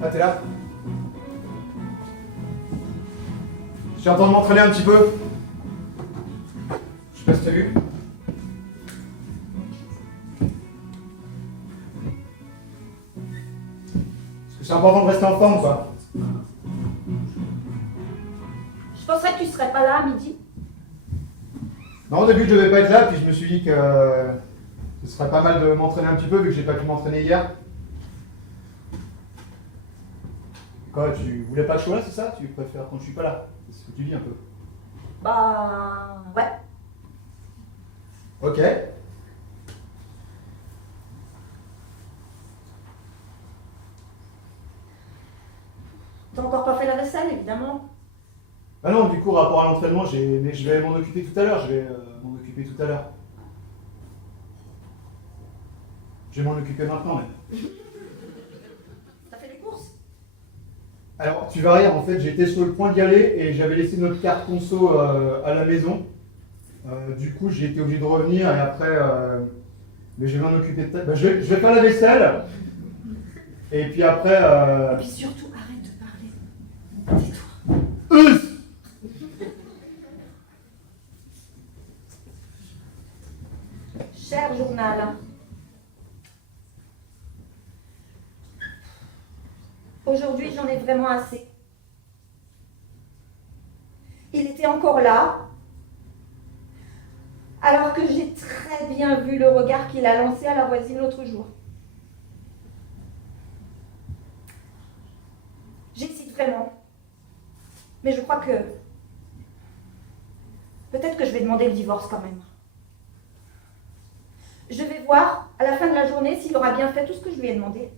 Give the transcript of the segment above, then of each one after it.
Ah, t'es là? Je suis en train de m'entraîner un petit peu. Je sais pas si t'as vu. Parce que c'est important de rester en forme, quoi. Je penserais que tu serais pas là à midi. Non, au début, je devais pas être là, puis je me suis dit que ce serait pas mal de m'entraîner un petit peu, vu que j'ai pas pu m'entraîner hier. Quoi, tu voulais pas de choix, c'est ça? Tu préfères quand je suis pas là? C'est ce que tu dis un peu. Bah... ouais. Ok. T'as encore pas fait la vaisselle, évidemment. Ah non, du coup, rapport à l'entraînement, mais je vais m'en occuper tout à l'heure. Je vais m'en occuper tout à l'heure. Je vais m'en occuper maintenant, même. T'as fait les courses? Alors, tu vas rire, en fait, j'étais sur le point d'y aller et j'avais laissé notre carte conso à la maison. Du coup, j'ai été obligé de revenir et après, mais je vais m'en occuper de je vais faire la vaisselle. Et puis après. Et puis surtout, arrête de parler. Tais-toi. Cher journal. Aujourd'hui, j'en ai vraiment assez. Il était encore là, alors que j'ai très bien vu le regard qu'il a lancé à la voisine l'autre jour. J'hésite vraiment. Mais je crois que... peut-être que je vais demander le divorce quand même. Je vais voir, à la fin de la journée, s'il aura bien fait tout ce que je lui ai demandé.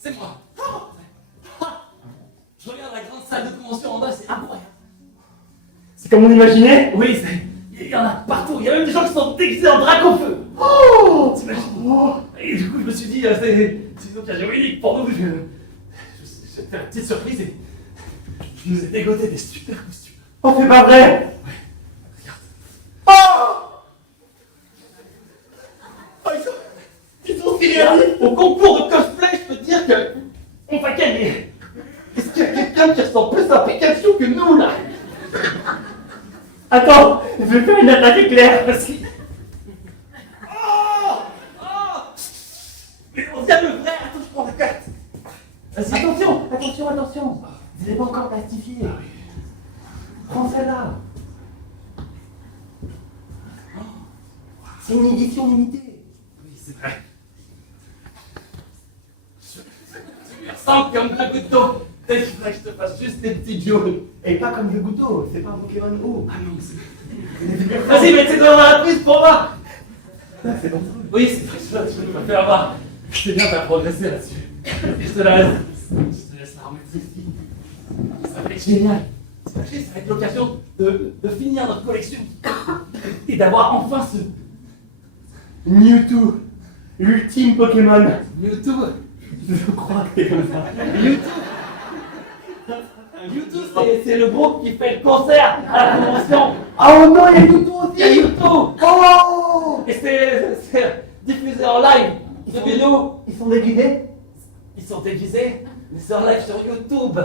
C'est moi. Je regarde la grande salle de convention en bas, c'est incroyable. C'est comme on imaginait? Oui, il y en a partout. Il y a même des gens qui sont déguisés en drac au feu. Oh! T'imagines? Et du coup, je me suis dit, c'est une occasion unique pour nous. Je vais te faire une petite surprise et je nous ai dégoté des super costumes. Oh, c'est pas vrai! Regarde. à Pikachu que nous, là. Attends, je vais faire une attaque éclair, parce que... Oh, oh. Mais on vient le frère, attends, je prends la carte. Vas-y, attention. Vous n'avez pas encore plastifié. Prends celle-là. C'est une édition limitée. Oui, c'est vrai. Tu ressembles comme un goutte d'eau. Peut-être qu'il faudrait que je te fasse juste des petits jaunes. Et pas comme le goutte c'est pas un Pokémon eau. Ah non, c'est... Vas-y, mets tes doigts dans la prise pour moi. C'est bon. Oui, c'est très chouette, je peux faire voir. C'est bien, t'as progressé là-dessus. Je te la laisse la remettre ici. Ça va être génial. Ça va être l'occasion de finir notre collection. Et d'avoir enfin ce... Mewtwo. L'ultime Pokémon. Mewtwo. Je crois que c'est comme ça. Mewtwo, c'est le groupe qui fait le concert à la convention. Ah oh non, il y a Mewtwo aussi. Il y a Mewtwo. Oh. Et c'est diffusé en live. Depuis nous. Ils sont déguisés? Ils sont déguisés, mais c'est en live sur YouTube.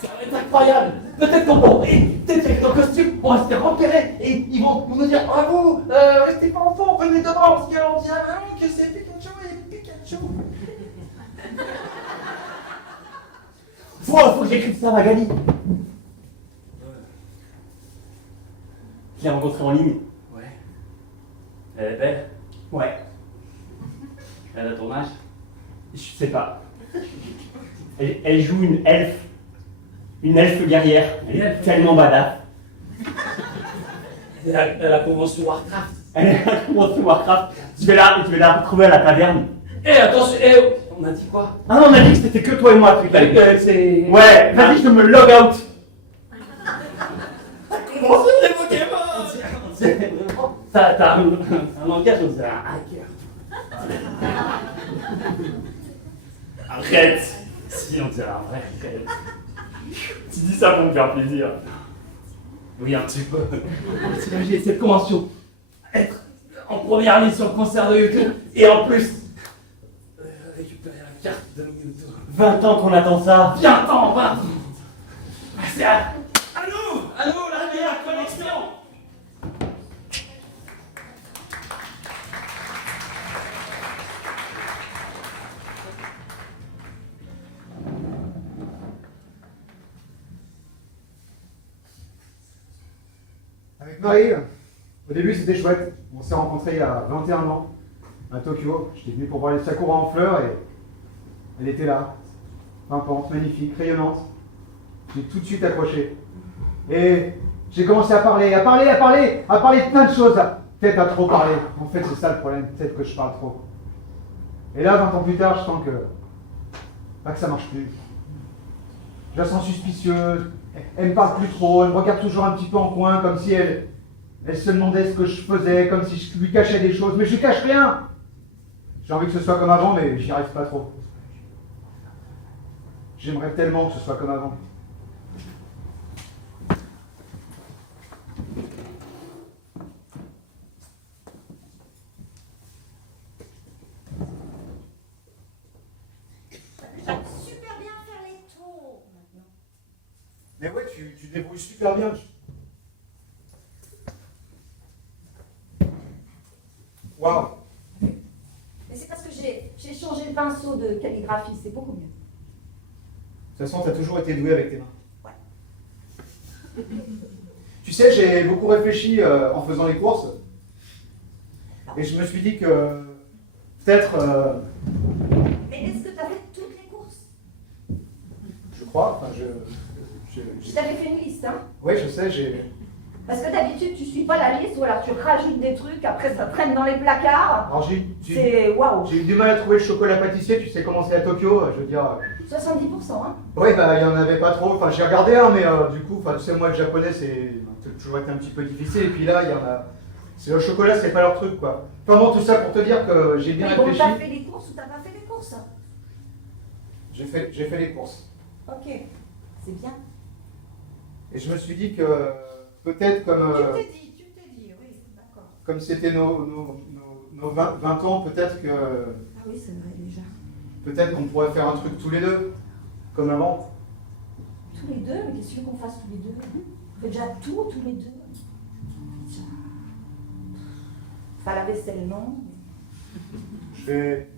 Ça va être incroyable. Peut-être qu'en costume, on va se faire repérer et ils vont nous dire « Ah vous, restez pas enfants, venez devant, parce qu'on dirait vraiment que c'est Pikachu et Pikachu. » Faut que j'écrive ça à Magali. Je l'ai rencontrée en ligne. Ouais. Elle est belle. Ouais. Elle a ton âge. Je sais pas. Elle joue une elfe. Une elfe guerrière. Elle est tellement badass. Elle a la convention Warcraft. Elle est à la convention Warcraft. Je vais la retrouver à la taverne. Eh attention, on a dit quoi? Ah non, on a dit que c'était que toi et moi, truc là. C'est... Ouais, vas-y, je me log out. Convention des Pokémon. T'as un langage, on dirait un hacker. Arrête. Si, on dirait un vrai hacker. Tu dis ça pour me faire plaisir. Oui, un petit peu. T'imagines cette convention, être en première ligne sur le concert de YouTube, et en plus, récupérer la carte de YouTube. 20 ans qu'on attend ça. Bien temps, 20 ans. C'est à nous, la meilleure connexion. Avec Marie, au début c'était chouette. On s'est rencontrés il y a 21 ans à Tokyo. J'étais venu pour voir les sakura en fleurs et elle était là. Pimpante, magnifique, rayonnante. J'ai tout de suite accroché. Et j'ai commencé à parler de plein de choses. Peut-être à trop parler. En fait c'est ça le problème, peut-être que je parle trop. Et là, 20 ans plus tard, je sens que ça marche plus. Je la sens suspicieuse. Elle me parle plus trop, elle me regarde toujours un petit peu en coin, comme si elle se demandait ce que je faisais, comme si je lui cachais des choses, mais je lui cache rien. J'ai envie que ce soit comme avant, mais j'y arrive pas trop. J'aimerais tellement que ce soit comme avant. Super bien faire les tours maintenant. Mais ouais, tu te débrouilles super bien. Waouh. Mais c'est parce que j'ai changé le pinceau de calligraphie, c'est beaucoup mieux. De toute façon, tu as toujours été doué avec tes mains. Ouais. Tu sais, j'ai beaucoup réfléchi en faisant les courses. Et je me suis dit que peut-être, Mais est-ce que tu as fait toutes les courses? je crois, enfin Je t'avais fait une liste, hein? oui, je sais, j'ai... Parce que d'habitude, tu suis pas la liste ou alors tu rajoutes des trucs, après ça traîne dans les placards. Alors C'est waouh! j'ai eu du mal à trouver le chocolat pâtissier, tu sais comment c'est à Tokyo, je veux dire... 70%, hein? Oui, bah il y en avait pas trop, enfin j'ai regardé un, mais du coup, tu sais, moi le japonais c'est toujours été un petit peu difficile, et puis là, il y en a... C'est le chocolat, c'est pas leur truc, quoi. Enfin bon, tout ça pour te dire que j'ai bien Mais bon, réfléchi. t'as fait les courses ou t'as pas fait les courses? J'ai fait les courses. Ok, c'est bien. Et je me suis dit que peut-être comme... Tu t'es dit, oui, d'accord. Comme c'était nos 20 ans, peut-être que... Ah oui, c'est vrai déjà. Peut-être qu'on pourrait faire un truc tous les deux, comme avant. Tous les deux, mais qu'est-ce que tu veux qu'on fasse tous les deux? On fait déjà tout, tous les deux. Enfin, la vaisselle, non. Je fais...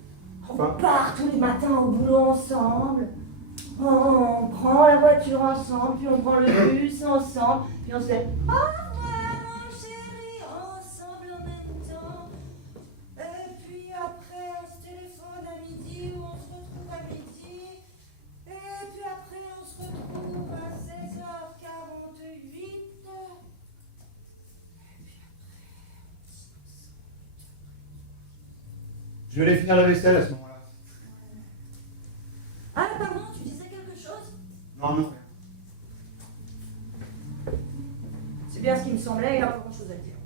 On part tous les matins au boulot ensemble. Oh, on prend la voiture ensemble, puis on prend le bus ensemble, puis on se fait « Au revoir, mon chéri !» ensemble en même temps. Et puis après, on se téléphone à midi, ou on se retrouve à midi. Et puis après, on se retrouve à 16h48. Je vais aller finir la vaisselle à ce moment-là. Ah, pardon, tu disais quelque chose? Non, non. C'est bien ce qui me semblait, il n'a pas grand-chose à dire.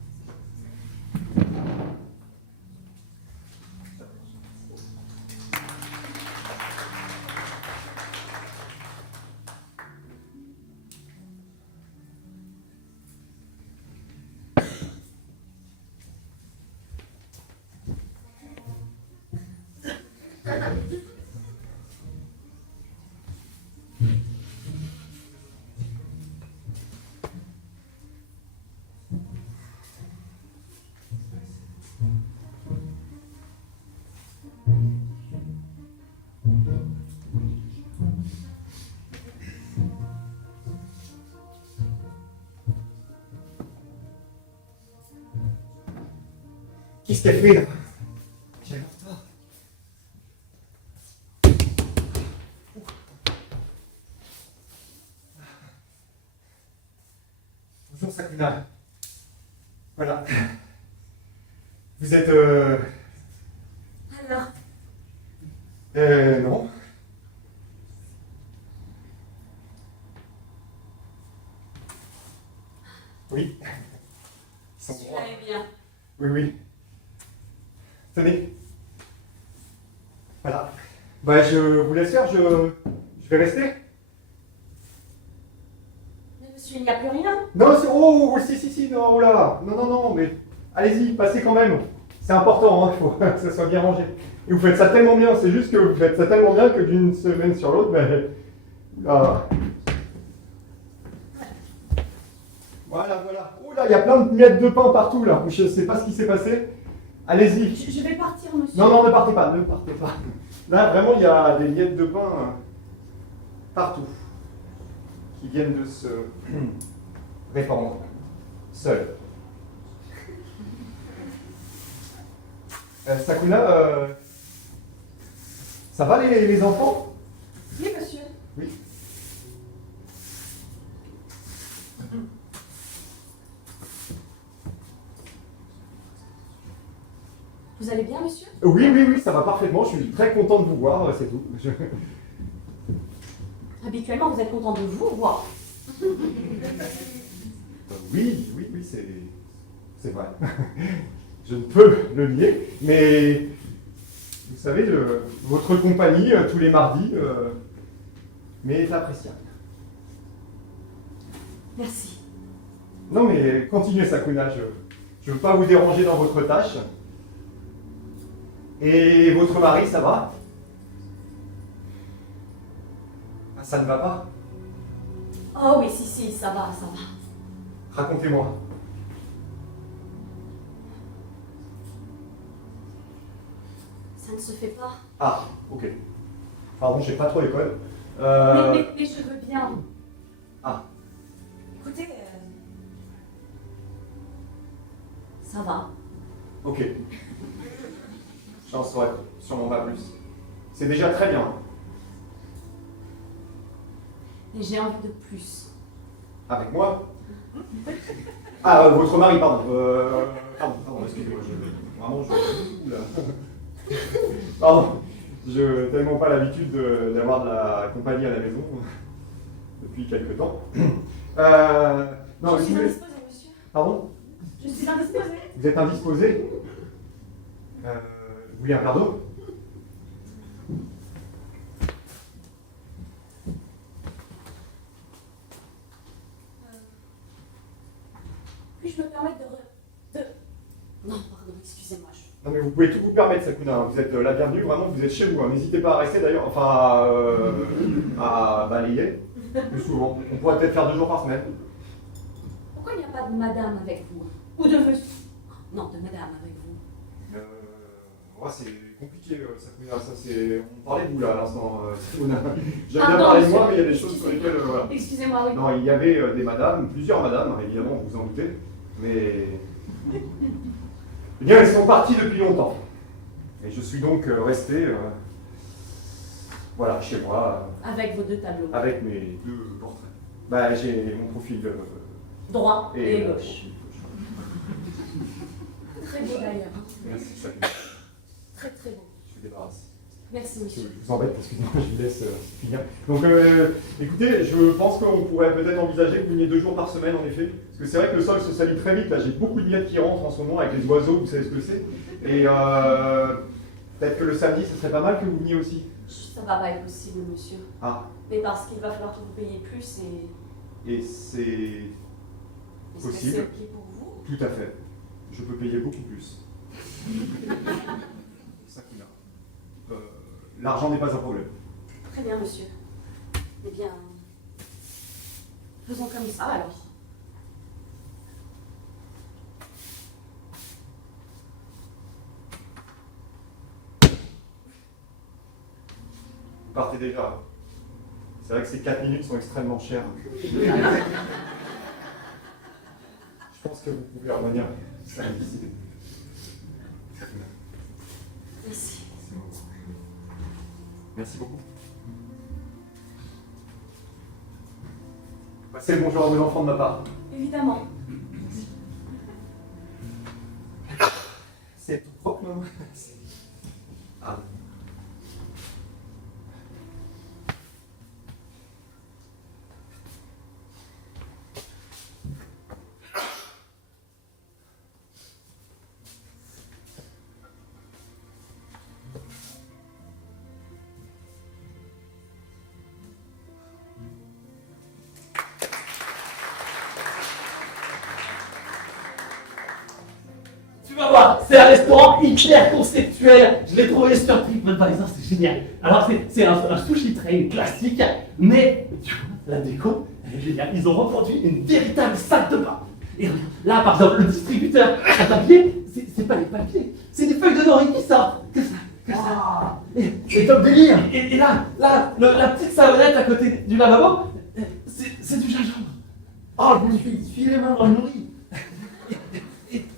Qu'est-ce qu'elle fait là? Quelle retard. Bonjour Sakuna. Voilà. Vous êtes Alors, non. Oui. Ils sont droits. bien. Oui, oui. Tenez. Voilà. Bah, je vous laisse faire, je vais rester. Mais monsieur, il n'y a plus rien. Non, c'est... Oh, si, non, oh là. Non, mais allez-y, passez quand même. C'est important, il faut que ça soit bien rangé. Et vous faites ça tellement bien, c'est juste que vous faites ça tellement bien que d'une semaine sur l'autre, ben... Voilà. Voilà. Oh là, il y a plein de miettes de pain partout, là. Je ne sais pas ce qui s'est passé. Allez-y. Je vais partir, monsieur. Non, ne partez pas. Là, vraiment, il y a des miettes de pain partout qui viennent de se répandre seuls. Sakuna, ça va les enfants? Oui, monsieur. Oui. Vous allez bien, monsieur? Oui, ça va parfaitement. Je suis très content de vous voir, c'est tout. Habituellement, vous êtes content de vous voir. Oui, c'est vrai. Je ne peux le nier, mais vous savez, votre compagnie tous les mardis m'est appréciable. Merci. Non, mais continuez, Sakuna, je ne veux pas vous déranger dans votre tâche. Et votre mari, ça va? Ah, ça ne va pas? Oh oui, si, ça va. Racontez-moi. Ça ne se fait pas. Ah, ok. Pardon, je sais pas trop l'école. Mais je veux bien. Ah. Écoutez, ça va. Ok. J'en saurais sûrement pas plus. C'est déjà très bien. Et j'ai envie de plus. Avec moi? Ah, votre mari, pardon. Pardon, excusez-moi. Vraiment, Oula. Pardon. Je n'ai tellement pas l'habitude d'avoir de la compagnie à la maison depuis quelque temps. Non, Je suis indisposée, monsieur. Pardon? Je suis indisposée. Vous êtes indisposé? Vous voulez un verre d'eau? Puis-je me permettre de... Non, pardon, excusez-moi, Non mais vous pouvez tout vous permettre, Sakuna, hein. Vous êtes la bienvenue, vraiment, vous êtes chez vous. Hein. N'hésitez pas à rester d'ailleurs, enfin à balayer plus souvent. On pourrait peut-être faire 2 jours par semaine. Pourquoi il n'y a pas de madame avec vous? Ou de monsieur? Non, de madame avec vous. Ouais, c'est compliqué, Sakuna, ça c'est... On parlait de vous là à l'instant, Sakuna. J'avais Pardon, bien parlé de monsieur. moi, mais il y a des choses sur lesquelles... voilà. Excusez-moi, oui. Non, il y avait des madames, plusieurs madames, évidemment, vous vous en doutez, mais... Eh bien, elles sont parties depuis longtemps. Et je suis donc resté, voilà, chez moi, Avec vos 2 tableaux. avec mes 2 portraits. Bah, j'ai mon profil... Droit et mon gauche. profil gauche. Très beau d'ailleurs. Hein. Merci, Sakuna. Très très beau. Je me débarrasse. Merci Je monsieur. vous embête parce que moi, je vous laisse finir. Donc, écoutez, je pense qu'on pourrait peut-être envisager que vous veniez 2 jours par semaine, en effet. Parce que c'est vrai que le sol se salit très vite. Là, j'ai beaucoup de miettes qui rentrent en ce moment avec les oiseaux, vous savez ce que c'est. Et peut-être que le samedi, ce serait pas mal que vous veniez aussi. Ça va pas être possible, monsieur. Ah, Mais parce qu'il va falloir que vous payiez plus et... et c'est Est-ce que possible. c'est ok pour vous? Tout à fait. Je peux payer beaucoup plus. Sakuna. L'argent n'est pas un problème. Très bien, monsieur. Eh bien... Faisons comme ça alors. Vous partez déjà. C'est vrai que ces 4 minutes sont extrêmement chères. Je pense que vous pouvez revenir. Samedi. Merci. Merci beaucoup. Passez le bonjour à vos enfants de ma part. Évidemment. C'est tout propre, maman. Ah. Tu vas voir, c'est un restaurant hyper conceptuel. Je l'ai trouvé sur TripAdvisor, c'est génial. Alors c'est un sushi train classique, mais tu vois, la déco, elle est géniale. Ils ont reproduit une véritable salle de bain. Et regarde, là par exemple, le distributeur à papier, c'est pas les papiers, c'est des feuilles de nori qui sortent. Que ça. C'est top délire. Et là, la petite savonnette à côté du lavabo, c'est du gingembre. Oh, je me suis filé les mains dans le nourri.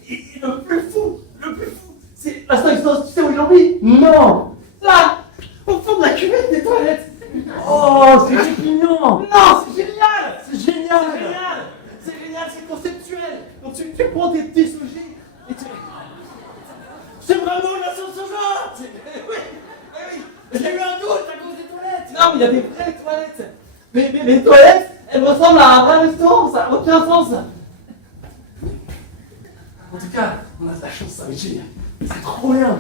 Et le plus fou, c'est la soy sauce, tu sais où ils l'ont mis? Non! Là! Au fond de la cuvette des toilettes! Oh, c'est mignon. Non, c'est génial! C'est génial. C'est génial, c'est conceptuel! Donc tu prends tes petits sushis et tu... C'est vraiment la sauce soja! Oui! J'ai eu un doute à cause des toilettes! Non, mais il y a des vraies toilettes! Mais les toilettes, elles ressemblent à un vrai restaurant, ça n'a aucun sens! En tout cas, on a de la chance, ça va être génial. C'est trop bien.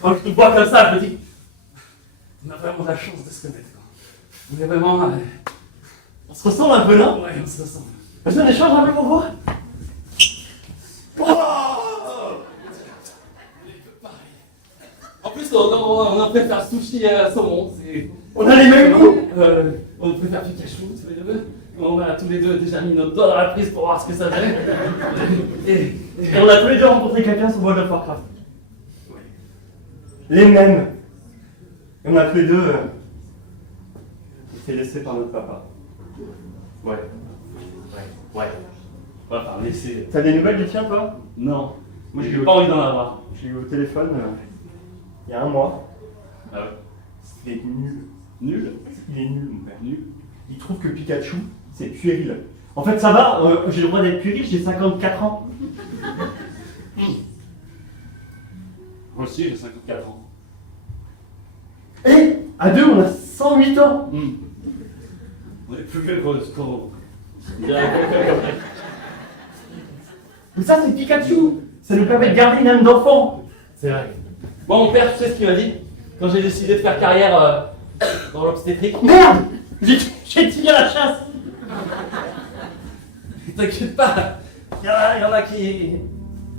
Quand je te vois comme ça, je me dis, on a vraiment de la chance de se connaître. On est vraiment... on se ressemble un peu, non? Ouais, on se ressemble. Vas-y, on échange un peu pour voir. En plus, on préfère sushi à saumon. On a les mêmes goûts. On préfère Pikachu, tous les deux. On a tous les deux déjà mis notre doigt dans la prise pour voir ce que ça donne. Et on a tous les deux rencontré quelqu'un sur World of Warcraft. Les mêmes. Et on a tous les deux été laissés par notre papa. Ouais. Enfin, laissez. T'as des nouvelles du tien, toi? Non. Moi, J'ai j'ai eu- pas envie d'en avoir. J'ai eu au téléphone il y a un mois. Ah ouais. Il est nul. Nul. Il est nul, mon père. Nul. Il trouve que Pikachu, c'est puéril. En fait, ça va, j'ai le droit d'être puéril, j'ai 54 ans. Moi aussi, j'ai 54 ans. Et à deux, on a 108 ans. On est plus vieux que ce qu'on... Mais ça, c'est Pikachu. Ça nous permet de garder une âme d'enfant. C'est vrai. Bon, mon père, tu sais ce qu'il m'a dit quand j'ai décidé de faire carrière dans l'obstétrique? Merde, j'ai tiré à la chasse. t'inquiète pas. Il y en a qui...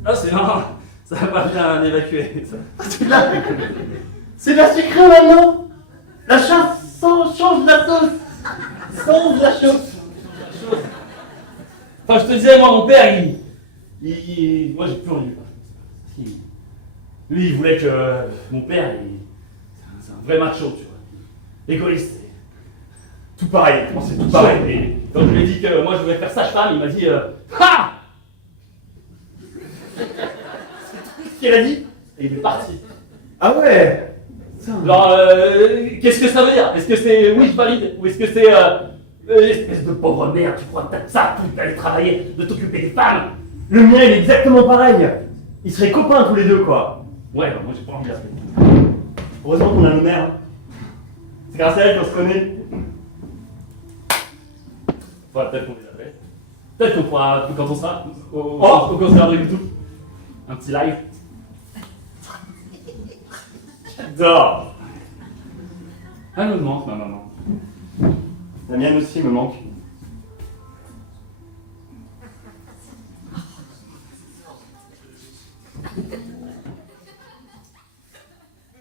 Ah, c'est marrant. Ça va pas bien évacuer, ça. C'est de la sucrée maintenant. La chasse change la sauce. Change la chose. Enfin, je te disais, moi, mon père, moi, j'ai plus envie. Lui, il voulait que mon père, c'est un vrai macho, tu vois. Égoïste. Tout pareil, c'est tout Pareil. pareil. Et quand je lui ai dit que moi, je voulais faire sage-femme, il m'a dit Ha. C'est ce qu'il a dit. Et il est parti. Ah ouais. Alors, qu'est-ce que ça veut dire? Est-ce que c'est oui, je valide? Ou est-ce que c'est espèce de pauvre merde, tu crois que t'as ça pour d'aller travailler, de t'occuper des femmes? Le mien, il est exactement pareil. Ils seraient copains tous les deux, quoi. Ouais, bah, moi j'ai pas envie de la faire. Heureusement qu'on a nos mères. C'est grâce à elle qu'on se connaît. Faudra peut-être qu'on les appelle. Peut-être qu'on pourra, quand on sera au concert de YouTube, un petit live. J'adore. Elle me manque, ma maman. La mienne aussi me manque.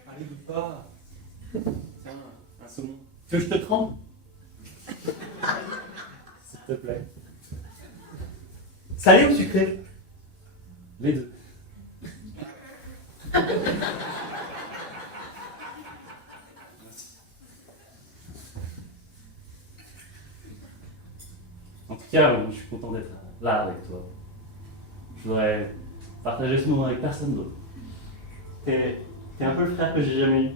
Allez, goûte pas. Tiens, un saumon. Tu veux que je te trempe? S'il te plaît. Salé ou sucré? Les deux. En tout cas, je suis content d'être là avec toi. Je voudrais partager ce moment avec personne d'autre. T'es un peu le frère que j'ai jamais eu.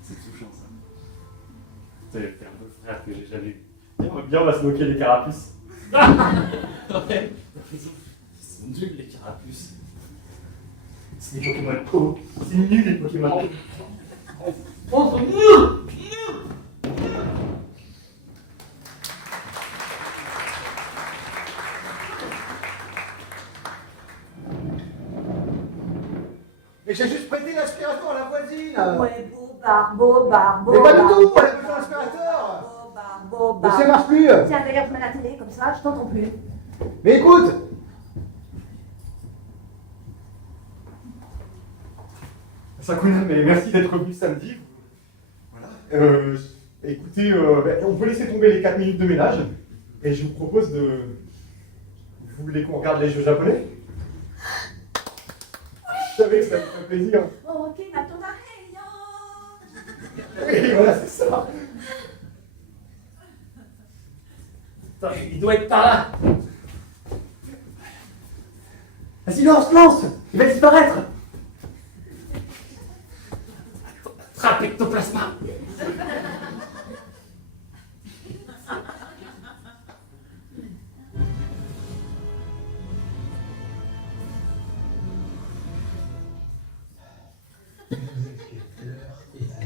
C'est touchant ça. T'es un peu le frère que j'ai jamais eu. Bien, on va se moquer des carapuces. Ouais, ils sont nuls les carapuces. C'est des Pokémon co. C'est nul les Pokémon. Oh, c'est nul! Mais j'ai juste prêté l'aspirateur à la voisine. Ouais, Bobard. Mais pas du tout, elle a besoin d'un aspirateur. Mais Bobard. ça marche plus. Tiens, d'ailleurs, je mets la télé, comme ça, je t'entends plus. Mais écoute. Sakuna, mais merci d'être venu samedi. Voilà. Écoutez, on peut laisser tomber les 4 minutes de ménage. Et je vous propose de... Vous voulez qu'on regarde les jeux japonais? Je savais que ça vous ferait plaisir. Oh, ok, maintenant, Oui, voilà, c'est ça. Attends, il doit être par là. Vas-y, lance! Il va disparaître! Attrape ectoplasma.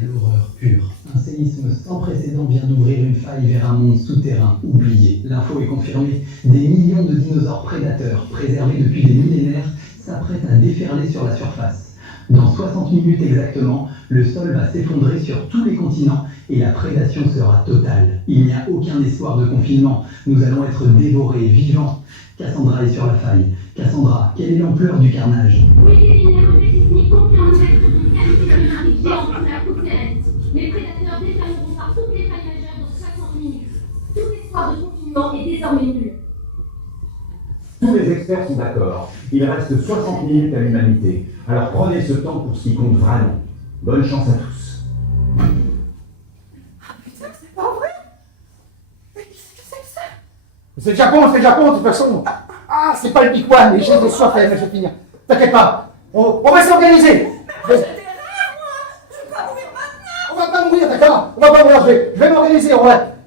L'horreur pure. Un séisme sans précédent vient d'ouvrir une faille vers un monde souterrain, oublié. L'info est confirmée. Des millions de dinosaures prédateurs, préservés depuis des millénaires, s'apprêtent à déferler sur la surface. Dans 60 minutes exactement, le sol va s'effondrer sur tous les continents et la prédation sera totale. Il n'y a aucun espoir de confinement. Nous allons être dévorés, vivants. Cassandra est sur la faille. Cassandra, quelle est l'ampleur du carnage? Oui, les phénomènes sismiques confirment cette qualité de dynamique géante sous la couche terrestre. Les prédateurs déferleront par toutes les failles majeures dans 60 minutes. Tout espoir de confinement est désormais nul. Tous les experts sont d'accord. Il reste 60 minutes à l'humanité. Alors prenez ce temps pour ce qui compte vraiment. Bonne chance à tous. Putain, c'est pas vrai? Mais qu'est-ce que c'est que ça? C'est le Japon de toute façon. Ah, c'est pas le Big One, mais j'ai des soifs, je vais finir. T'inquiète pas, on va s'organiser. J'ai des rêves, moi! Je vais pas mourir maintenant! On va pas mourir, d'accord? On va pas mourir, je vais m'organiser,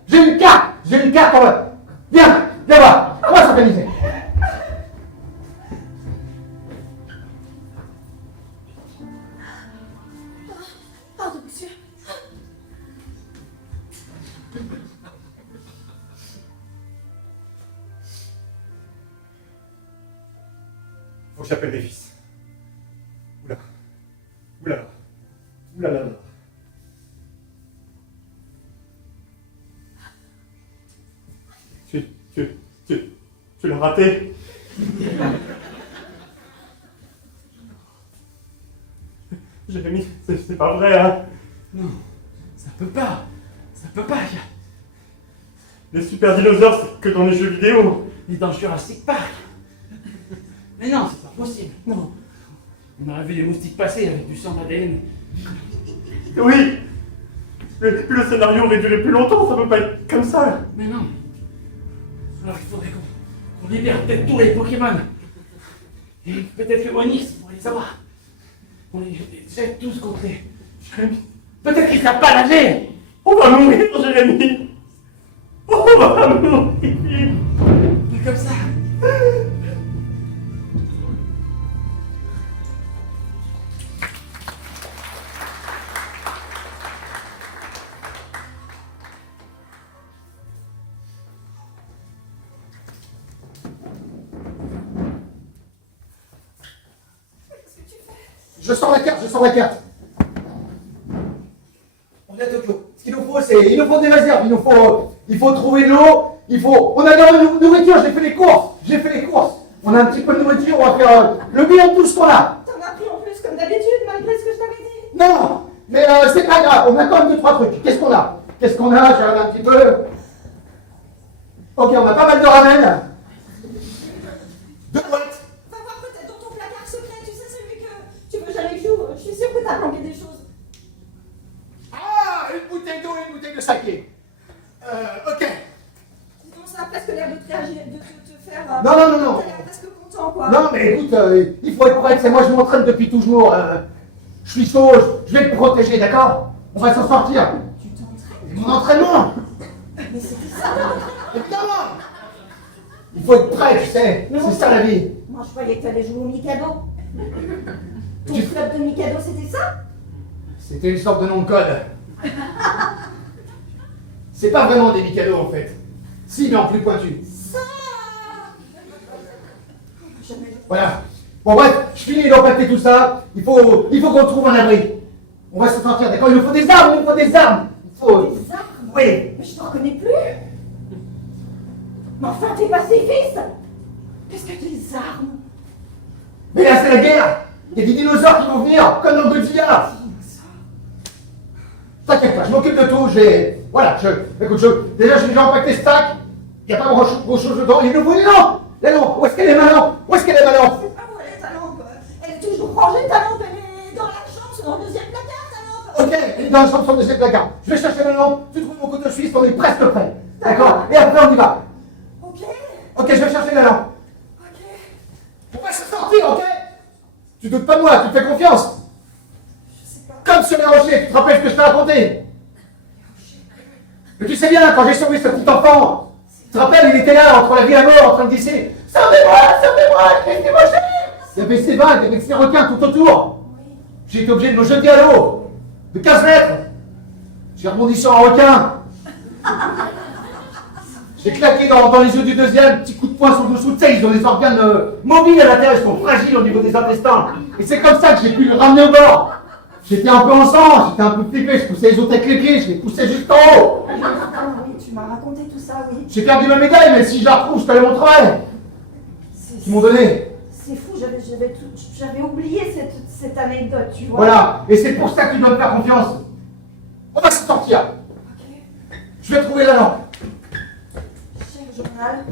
j'ai une carte, on va... Viens voir, on va s'organiser. Pardon, monsieur. Faut que j'appelle les fils. Oula. Oula. Oula là là. Tu l'as raté. Jérémy, c'est pas vrai, hein. Non, ça peut pas. Ça peut pas. Les super dinosaures, c'est que dans les jeux vidéo. Et dans Jurassic Park. Mais non, c'est pas possible. Non. On aurait vu les moustiques passer avec du sang d'ADN. Oui. Mais le scénario aurait duré plus longtemps, ça peut pas être comme ça. Mais non. Alors il faudrait qu'on libère peut-être tous les Pokémon. Et peut-être que Onix pourrait les avoir. On les jette tous contre les... Peut-être qu'ils savent pas nager. On va mourir, Jérémy. On va mourir. Mais comme ça. Je sors la carte, je sors la carte. On est à Tokyo. Ce qu'il nous faut, il nous faut des réserves. Il faut trouver de l'eau. On a de la nourriture. J'ai fait les courses. On a un petit peu de nourriture. On va faire le bilan de tout ce qu'on a. T'en as pris en plus comme d'habitude, malgré ce que je t'avais dit. Non, mais c'est pas grave. On a quand même 2-3 trucs. Qu'est-ce qu'on a? Je regarde un petit peu. Ok, on a pas mal de ramen. 2 boîtes. Va voir peut-être dans ton placard secret, tu sais celui que tu veux jamais que j'ouvre. Je suis sûre que t'as planqué des choses. Ah, une bouteille d'eau et une bouteille de saké. Ok. Dis donc, ça a presque l'air de te réagir, de te faire... Non. T'as l'air presque content, quoi. Non, mais écoute, il faut être prêt. C'est moi, je m'entraîne depuis toujours. Je suis chaud, je vais te protéger, d'accord? On va s'en sortir. Tu t'entraînes. C'est mon entraînement. Mais c'était ça. Évidemment. Il faut être prêt, tu sais. Mais C'est bon, ça la vie. Moi, je croyais que t'allais jouer au Mikado. Ton Tu- club de Mikado, c'était ça? C'était une sorte de nom de code. C'est pas vraiment des Mikado en fait. Si, mais en plus pointu. Ça. Jamais. Voilà. Bon bref, je finis d'empacter tout ça. Il faut qu'on trouve un abri. On va se sortir, d'accord? Il nous faut des armes, Il faut... Des armes. Oui. Mais je t'en reconnais plus. Mais enfin, t'es pacifiste. Qu'est-ce que des armes? Mais là, c'est la guerre. Il y a des dinosaures qui vont venir, comme dans Godzilla. T'inquiète pas, je m'occupe de tout. Déjà, j'ai déjà empaqueté ce sac. Il n'y a pas grand-chose dedans. Il nous faut une lampe. La lampe, où est-ce qu'elle est ma lampe? Ah, où elle est ta lampe? Elle est toujours rangée, ta lampe. Elle est dans la chambre, c'est dans le deuxième placard, ta lampe. Ok, elle est dans le chambre de cette placard. Je vais chercher la lampe. Tu trouves mon couteau suisse, on est presque prêt. D'accord? Et après, on y va. Ok, je vais chercher la lampe. On va se sortir, ok? Tu doutes pas de moi, tu me fais confiance. Je sais pas. Comme sur les rochers, tu te rappelles ce que je t'ai raconté? Mais tu sais bien, quand j'ai sauvé ce petit enfant, tu te rappelles, il était là, entre la vie et la mort, en train de glisser. Sauvez-moi, laissez-moi cher. Il y avait ces vagues, il y avait ces requins tout autour. J'ai été obligé de me jeter à l'eau, de 15 mètres. J'ai rebondi sur un requin. J'ai claqué dans les yeux du deuxième, petit coup de poing sur le dessous, tu sais, ils ont des organes mobiles à l'intérieur, ils sont fragiles au niveau des intestins. Et c'est comme ça que j'ai pu le ramener au bord. J'étais un peu en sang, j'étais un peu flippé, je poussais les autres avec les pieds, je les poussais juste en haut. Ah oui, tu m'as raconté tout ça, oui. J'ai perdu ma médaille, mais si je la retrouve, je te la montrerai. Qu'ils m'ont donné. C'est fou, j'avais oublié cette anecdote, tu vois. Voilà, et c'est pour ça que tu dois me faire confiance. On va se sortir. Ok. Je vais trouver la lampe. Cher journal.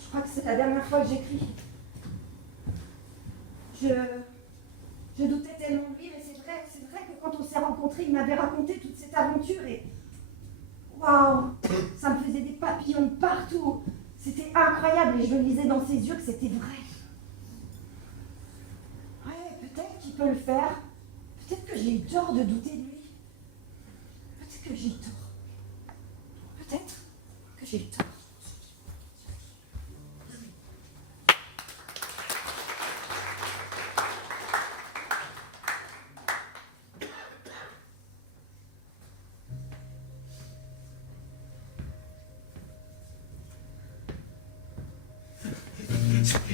Je crois que c'est la dernière fois que j'écris. Je doutais tellement de lui, mais c'est vrai que quand on s'est rencontrés, il m'avait raconté toute cette aventure et... Waouh! Ça me faisait des papillons de partout. C'était incroyable et je lisais dans ses yeux que c'était vrai. Ouais, peut-être qu'il peut le faire. Peut-être que j'ai eu tort de douter de lui. Peut-être que j'ai eu tort. Peut-être que j'ai eu tort.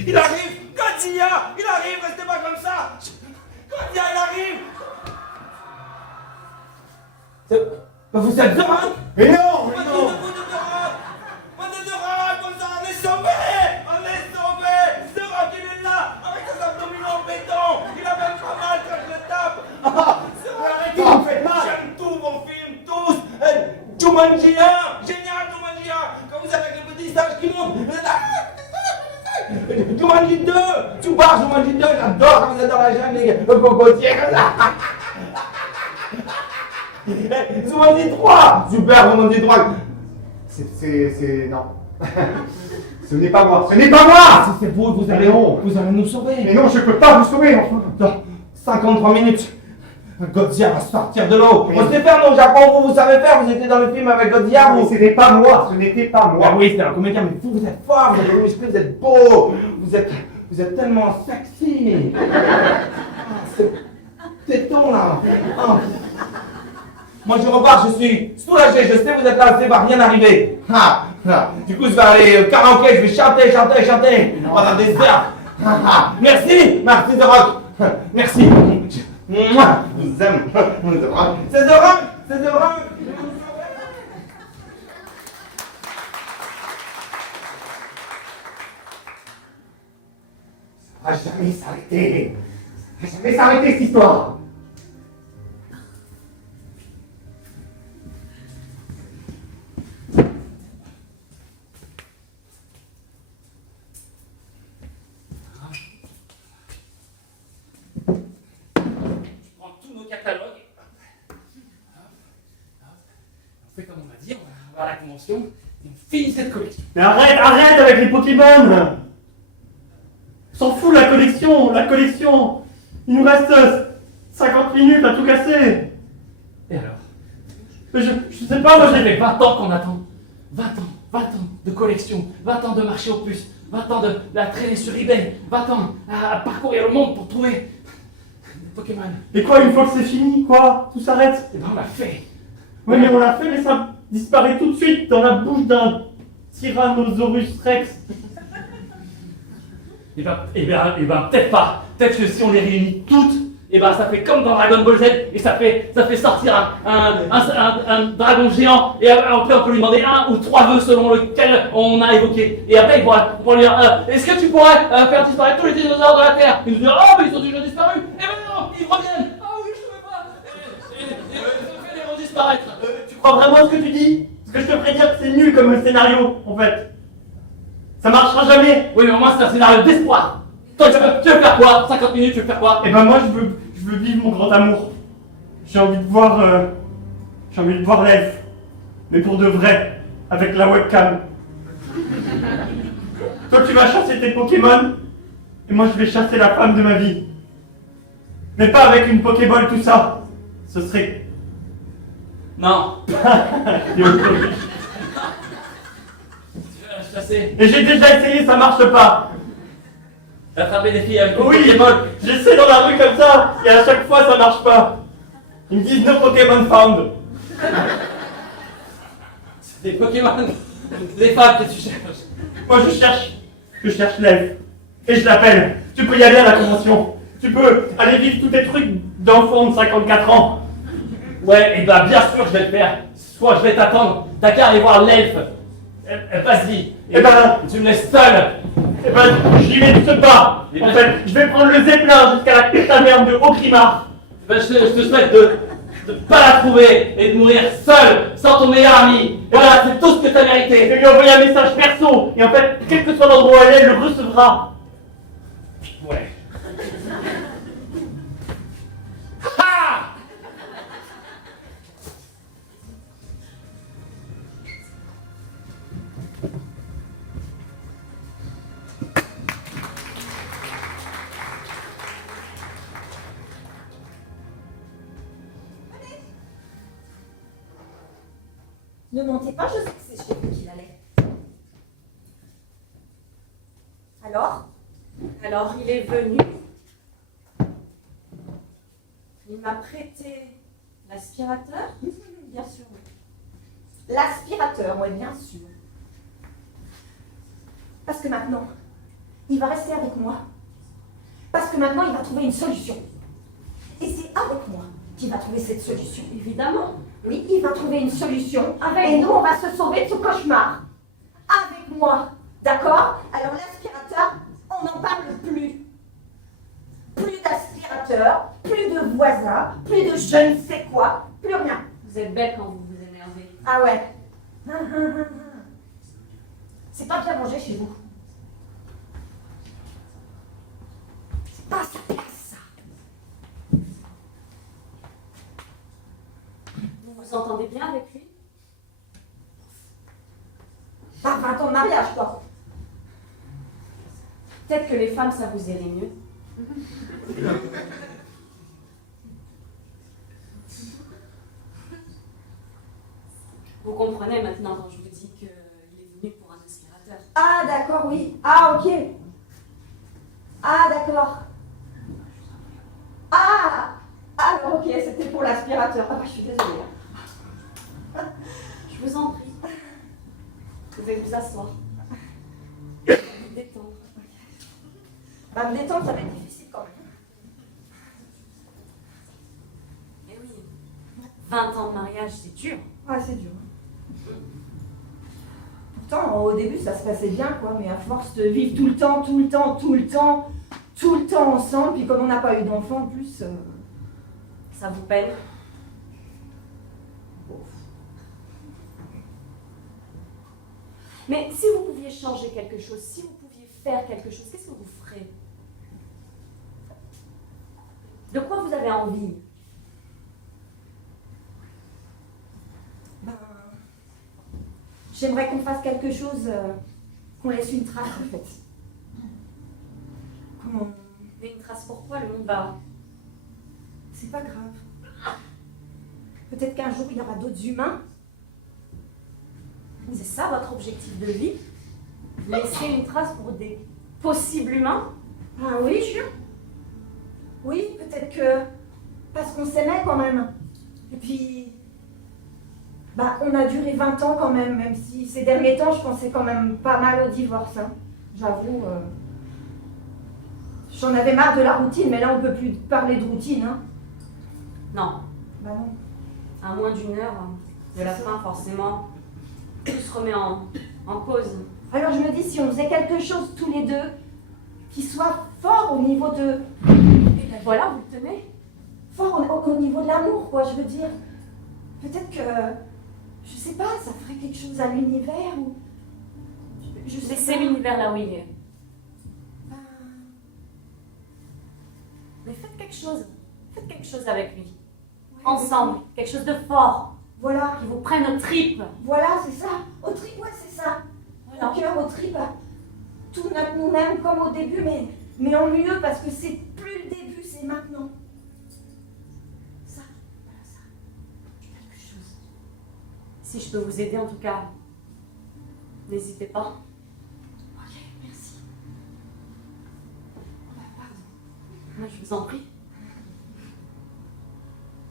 Il arrive! Godzilla! Il arrive! Restez pas comme ça! Godzilla, il arrive! Vous êtes hein? Mais non! revoir, je vous dis bien, j'adore quand vous adorez la jeune, les cocotiers comme ça. Vous m'en dites 3. Super, vous m'en dites 3. Non. Ce n'est pas moi. Ce n'est pas moi. Si c'est vous, vous allez nous sauver. Mais non, je peux pas vous sauver, enfin. Dans 53 minutes, Godzilla va sortir de l'eau. On sait faire, non, Japon, vous savez faire, vous étiez dans le film avec Godzilla, Mais vous. ce n'est pas moi. Ce n'était pas moi. Ah oui, c'était un comédien, mais vous êtes fort, vous êtes musclé, vous êtes beau, vous êtes tellement sexy. Téton là. Ah. Moi je repars, je suis soulagé, je sais vous êtes là, c'est va rien arriver. Ah. Ah. Du coup je vais aller au karaoké, je vais chanter pendant des heures. Ah. Ah. Merci The Rock. Merci. Mouah. Je vous aime. C'est The Rock. Ça va jamais s'arrêter. Ça va jamais s'arrêter cette histoire. Catalogue. On fait comme on m'a dit, on va à la convention et on finit cette collection. Mais arrête avec les Pokémon. On s'en fout la collection. Il nous reste 50 minutes à tout casser. Et alors? Je sais pas, moi Ça j'ai fait 20 ans qu'on attend. 20 ans de collection, 20 ans de marché aux puces, 20 ans de la traîner sur eBay, 20 ans à parcourir le monde pour trouver des Pokémon. Et quoi, une fois que c'est fini, quoi? Tout s'arrête? Et ben on l'a fait. Oui, mais on l'a fait, mais ça disparaît tout de suite dans la bouche d'un Tyrannosaurus Rex. Et ben peut-être pas. Peut-être que si on les réunit toutes, et ben ça fait comme dans Dragon Ball Z et ça fait sortir un dragon géant et après on peut lui demander 1 ou 3 vœux selon lequel on a évoqué. Et après ils pourront lui dire est-ce que tu pourrais faire disparaître tous les dinosaures de la Terre? Ils nous disent oh mais ils ont déjà disparu. Et ben non, ils reviennent. Ah oui je ne veux pas. Et ça fait les redisparaître. Tu crois vraiment ce que tu dis? Parce que je te prédire que c'est nul comme scénario, en fait. Ça marchera jamais. Oui mais au moins c'est un scénario d'espoir. Toi tu veux faire quoi? 50 minutes tu veux faire quoi? Et ben moi je veux vivre mon grand amour. J'ai envie de voir l'elfe. Mais pour de vrai, avec la webcam. Toi tu vas chasser tes Pokémon, et moi je vais chasser la femme de ma vie. Mais pas avec une Pokéball tout ça. Ce serait... Non. Chasser. Et j'ai déjà essayé, ça marche pas. Attraper des filles avec une Oui, Pokéball. j'essaie dans la rue comme ça, et à chaque fois ça marche pas. Ils me disent no Pokémon found. C'est des Pokémon. Des femmes que tu cherches. Moi je cherche l'elfe. Et je l'appelle. Tu peux y aller à la convention. Tu peux aller vivre tous tes trucs d'enfant de 54 ans. Ouais, et bah bien sûr je vais le faire. Soit je vais t'attendre. T'as qu'à aller voir l'elfe. Vas-y. Et ben, tu me laisses seul. et ben, j'y vais de ce pas. En fait, je vais prendre le zeppelin jusqu'à la taverne de Haut-Primard. Ben, je te souhaite de pas la trouver et de mourir seul, sans ton meilleur ami. Et voilà, c'est tout ce que t'as Je mérité. vais lui envoyer un message perso. Et en fait, quel que soit l'endroit où elle est, elle le recevra. Ouais. Ha! Ne montez pas, je sais que c'est chez vous qu'il allait. Alors, il est venu. Il m'a prêté l'aspirateur. Bien sûr, oui. L'aspirateur, oui, bien sûr. Parce que maintenant, il va rester avec moi. Parce que maintenant, il va trouver une solution. Et c'est avec moi qu'il va trouver cette solution. Évidemment. Oui, il va trouver une solution. Et nous, on va se sauver de ce cauchemar. Avec moi. D'accord? Alors l'aspirateur, on n'en parle plus. Plus d'aspirateur, plus de voisins, plus de je ne sais quoi, plus rien. Vous êtes belle quand vous vous énervez. Ah ouais. C'est pas bien mangé chez vous. pas à sa place. Vous vous entendez bien avec lui? Pas 20 ans de mariage, quoi. Peut-être que les femmes, ça vous irait mieux. Vous comprenez maintenant quand je vous dis qu'il est venu pour un aspirateur. Ah, d'accord, oui. Ah, ok. Ah, d'accord. Ah, alors, ok, c'était pour l'aspirateur. Ah, je suis désolée. Je vous en prie. Vous pouvez vous asseoir. Vous détendre. Bah, me détendre, ça va être difficile quand même. Eh oui, 20 ans de mariage, c'est dur. Ah, c'est dur. Pourtant, au début, ça se passait bien, quoi, mais à force de vivre tout le temps ensemble, puis comme on n'a pas eu d'enfant en plus. Ça vous peine? Mais si vous pouviez changer quelque chose, si vous pouviez faire quelque chose, qu'est-ce que vous ferez? De quoi vous avez envie? Ben, j'aimerais qu'on fasse quelque chose, qu'on laisse une trace, en fait. Comment? Mais une trace pourquoi? Le monde va... C'est pas grave. Peut-être qu'un jour, il y aura d'autres humains. C'est ça votre objectif de vie? Laisser une trace pour des possibles humains? Ah oui, oui, peut-être que... Parce qu'on s'aimait quand même. Et puis... Bah, on a duré 20 ans quand même si ces derniers temps, je pensais quand même pas mal au divorce. Hein. J'avoue. J'en avais marre de la routine, mais là, on peut plus parler de routine. Hein. Non. Bah non. À moins d'une heure de la fin, forcément, tout se remet en cause. Alors je me dis, si on faisait quelque chose tous les deux, qui soit fort au niveau de... Et ben voilà, vous le tenez. Fort au niveau de l'amour, quoi, je veux dire. Peut-être que... Je sais pas, ça ferait quelque chose à l'univers ou... Je sais Laissez pas. l'univers là où il est. Ben, Mais faites quelque chose. Faites quelque chose avec lui. ouais, Ensemble. Quelque chose de fort. Voilà, Qui vous prenne aux tripes. voilà, c'est ça. Au trip, ouais, c'est ça. Voilà. Au cœur, au trip. Tout notre nous-mêmes comme au début, mais en mieux, parce que c'est plus le début, c'est maintenant. Ça, voilà ça. Quelque chose. Si je peux vous aider en tout cas, n'hésitez pas. Ok, merci. Pardon. Moi, je vous en prie.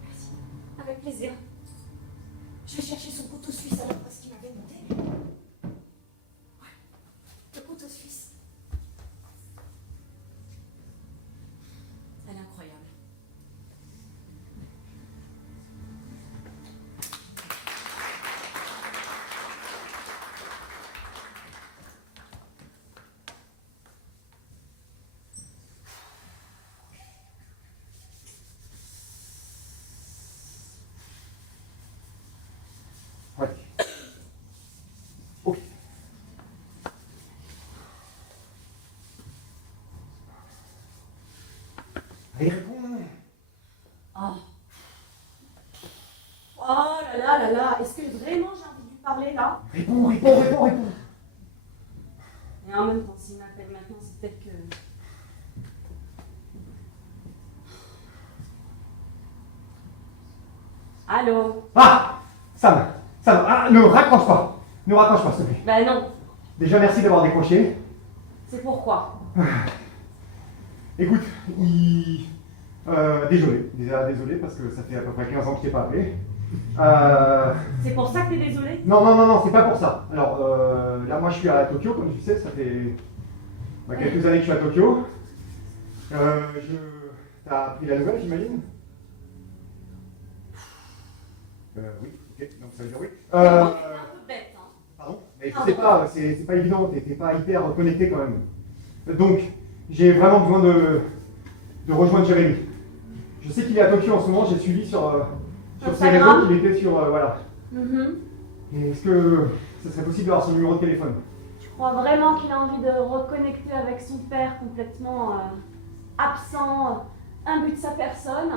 Merci. Avec plaisir. Je vais chercher son couteau suisse alors parce qu'il m'avait demandé. Ouais, le couteau suisse. Elle est incroyable. Ouais. Ok. Allez, réponds. Oh. Oh là là, est-ce que vraiment j'ai envie de lui parler là? Réponds. Et en même temps, s'il m'appelle maintenant, c'est peut-être que... Allô? Ah, Sam, ah, ne raccroche pas, s'il te plaît. Ben non, Déjà, merci d'avoir décroché. c'est pourquoi. Écoute, désolé, parce que ça fait à peu près 15 ans que je t'ai pas appelé. C'est pour ça que t'es désolé? Non, c'est pas pour ça. Alors, là, moi, je suis à Tokyo, comme tu sais, ça fait quelques années que je suis à Tokyo. T'as appris la nouvelle, j'imagine? Oui, ok, donc ça veut dire oui. C'est un peu bête, hein. Pardon? Mais c'est pas évident, t'es pas hyper connecté quand même. Donc, j'ai vraiment besoin de rejoindre Jérémy. Je sais qu'il est à Tokyo en ce moment, j'ai suivi sur ses réseaux qu'il était sur... voilà. Et est-ce que ça serait possible d'avoir son numéro de téléphone? Je crois vraiment qu'il a envie de reconnecter avec son père complètement absent, imbu de sa personne.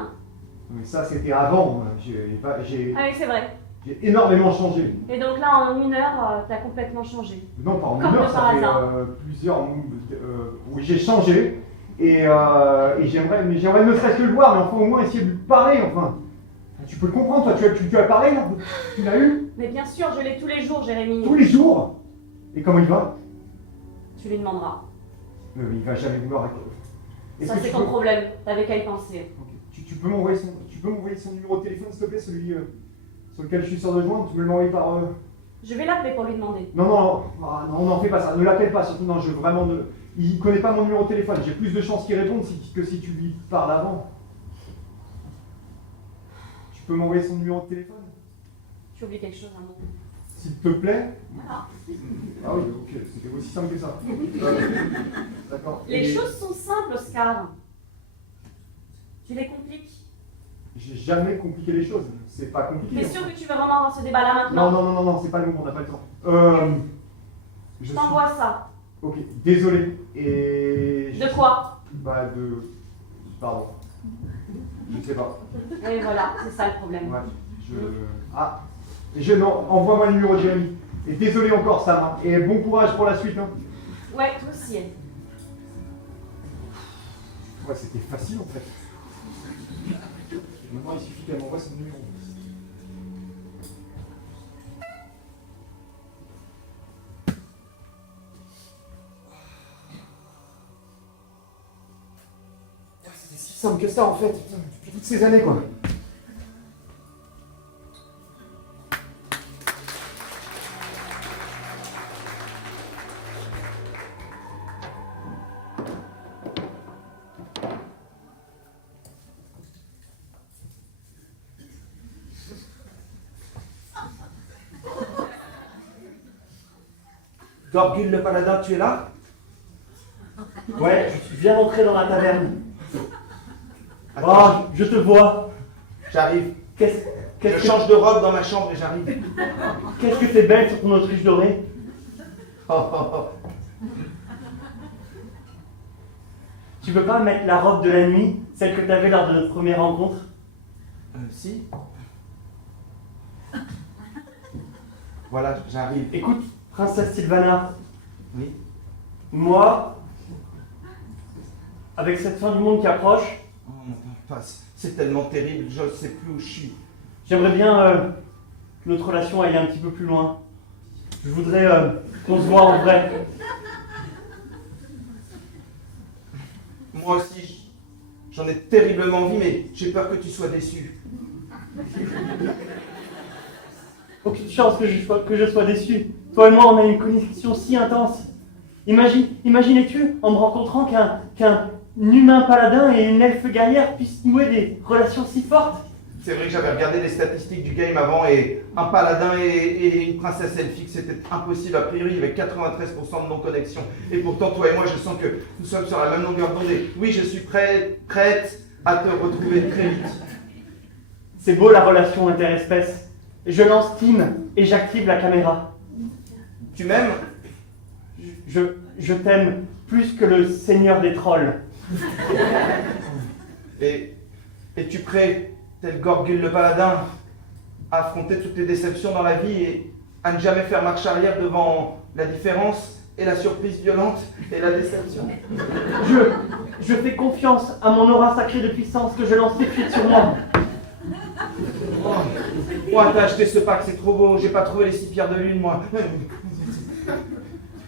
Mais ça, c'était avant. J'ai Ah oui, c'est vrai. énormément changé. Et donc là, en 1 heure, t'as complètement changé. Non, pas en Comme une heure, de ça par fait hasard. plusieurs. Oui, j'ai changé. Et j'aimerais ne serait-ce que le voir, mais enfin au moins essayer de lui parler, enfin. Tu peux le comprendre, toi, tu as parlé là? Tu l'as eu? Mais bien sûr, je l'ai tous les jours, Jérémy. Tous les jours? Et comment il va? Tu lui demanderas. Mais il va jamais vouloir. Est-ce Ça, que c'est tu ton peux- problème. T'avais qu'à y penser. Ok. Tu peux m'envoyer son numéro de téléphone, s'il te plaît, celui sur lequel je suis sûr de joindre, tu peux me l'envoyer par. Je vais l'appeler pour lui demander. Non, n'en fais pas ça, ne l'appelle pas, surtout non, je veux vraiment ne. Il connaît pas mon numéro de téléphone, j'ai plus de chances qu'il réponde que si tu lui parles avant. Tu peux m'envoyer son numéro de téléphone? Tu oublies quelque chose, hein. S'il te plaît? Voilà. Ah oui, ok, c'était aussi simple que ça. D'accord. Les Et choses sont simples, Oscar. Tu les compliques. j'ai jamais compliqué les choses, c'est pas compliqué. T'es sûr que tu veux vraiment avoir ce débat-là maintenant? Non, c'est pas le moment, on n'a pas le temps. Je t'envoie ça. Ok, désolé. Et. De quoi? Bah, de. Pardon. Je ne sais pas. Et voilà, c'est ça le problème. Ouais, Ah, non, envoie-moi le numéro de Jérémy. Et désolé encore, Sam. Hein. Et bon courage pour la suite. Hein. Ouais, toi aussi. Ouais, c'était facile en fait. Maintenant, il suffit qu'elle m'envoie son numéro. C'était si simple que ça en fait, putain, depuis toutes ces années quoi. Gorgule le paladin, tu es là? Ouais, je viens d'entrer dans la taverne. Oh, je te vois. J'arrive. Qu'est-ce Je que change de robe dans ma chambre et j'arrive. qu'est-ce que t'es belle sur ton autruche dorée. Oh, oh, oh. Tu veux pas mettre la robe de la nuit, celle que t'avais lors de notre première rencontre? Si. Voilà, j'arrive. Écoute, princesse Sylvana, Oui. moi, avec cette fin du monde qui approche, Oh, non, pas- c'est tellement terrible, je ne sais plus où je suis. j'aimerais bien que notre relation aille un petit peu plus loin. Je voudrais qu'on se voit en vrai. Moi aussi, j'en ai terriblement envie, mais j'ai peur que tu sois déçu. Aucune chance que je sois déçu. Toi et moi, on a une connexion si intense. Imaginais-tu, en me rencontrant, qu'un humain paladin et une elfe guerrière puissent nouer des relations si fortes? C'est vrai que j'avais regardé les statistiques du game avant et un paladin et une princesse elfique, c'était impossible. A priori, il y avait 93% de non-connexion. Et pourtant, toi et moi, je sens que nous sommes sur la même longueur d'onde. Et oui, je suis prête à te retrouver très vite. C'est beau la relation interespèce. Je lance Team et j'active la caméra. Tu m'aimes? Je t'aime plus que le seigneur des trolls. Et es-tu prêt, tel Gorgule le paladin, à affronter toutes les déceptions dans la vie et à ne jamais faire marche arrière devant la différence et la surprise violente et la déception? Je fais confiance à mon aura sacrée de puissance que je lance tout de suite sur moi. Oh, t'as acheté ce pack, c'est trop beau, j'ai pas trouvé les 6 pierres de lune, moi.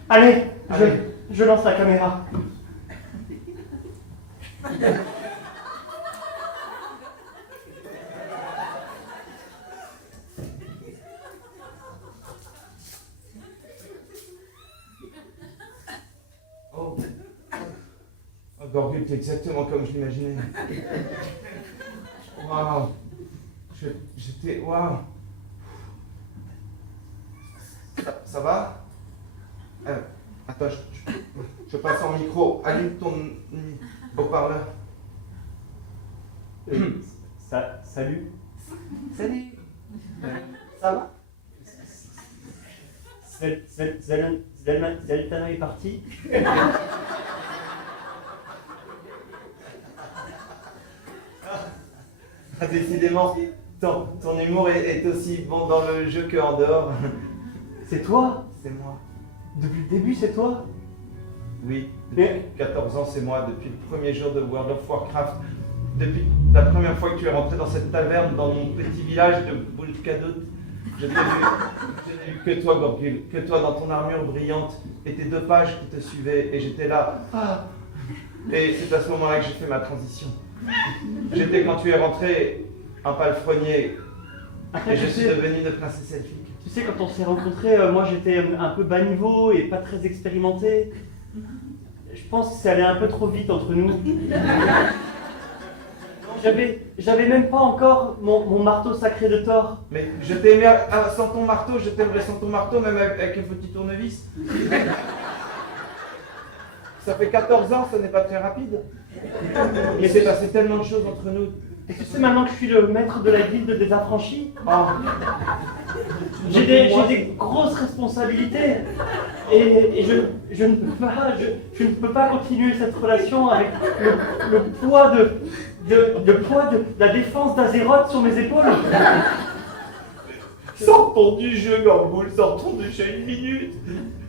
Allez, Allez. je lance la caméra. Oh. Oh, Gorgule, t'es exactement comme je l'imaginais. Waouh. J'étais... Waouh. Ça va? Attends, je passe en micro. Allume ton haut-parleur. Salut. Salut. Ça va? Zeltana est parti. Ah, décidément, ton humour est aussi bon dans le jeu qu'en dehors. C'est toi? C'est moi. Depuis le début, c'est toi? Oui, depuis 14 ans, c'est moi. Depuis le premier jour de World of Warcraft. Depuis la première fois que tu es rentré dans cette taverne, dans mon petit village de Boulkadot. Je n'ai vu que toi, Gorgul, que toi dans ton armure brillante et tes 2 pages qui te suivaient. Et j'étais là. Ah. Et c'est à ce moment-là que j'ai fait ma transition. J'étais, quand tu es rentré, un palefrenier. Après, Et je suis devenu de princesse elfique. Tu sais, quand on s'est rencontrés, moi j'étais un peu bas niveau et pas très expérimenté. Je pense que ça allait un peu trop vite entre nous. J'avais même pas encore mon marteau sacré de Thor. Mais je t'ai aimé sans ton marteau, je t'aimerais sans ton marteau, même avec un petit tournevis. Ça fait 14 ans, ce n'est pas très rapide. Il s'est passé tellement de choses entre nous. Et tu sais, maintenant que je suis le maître de la guilde des affranchis, Ah. j'ai des grosses responsabilités. Et je ne peux pas continuer cette relation avec le poids de la défense d'Azeroth sur mes épaules. Sortons du jeu, Gorgoul, sortons du jeu 1 minute.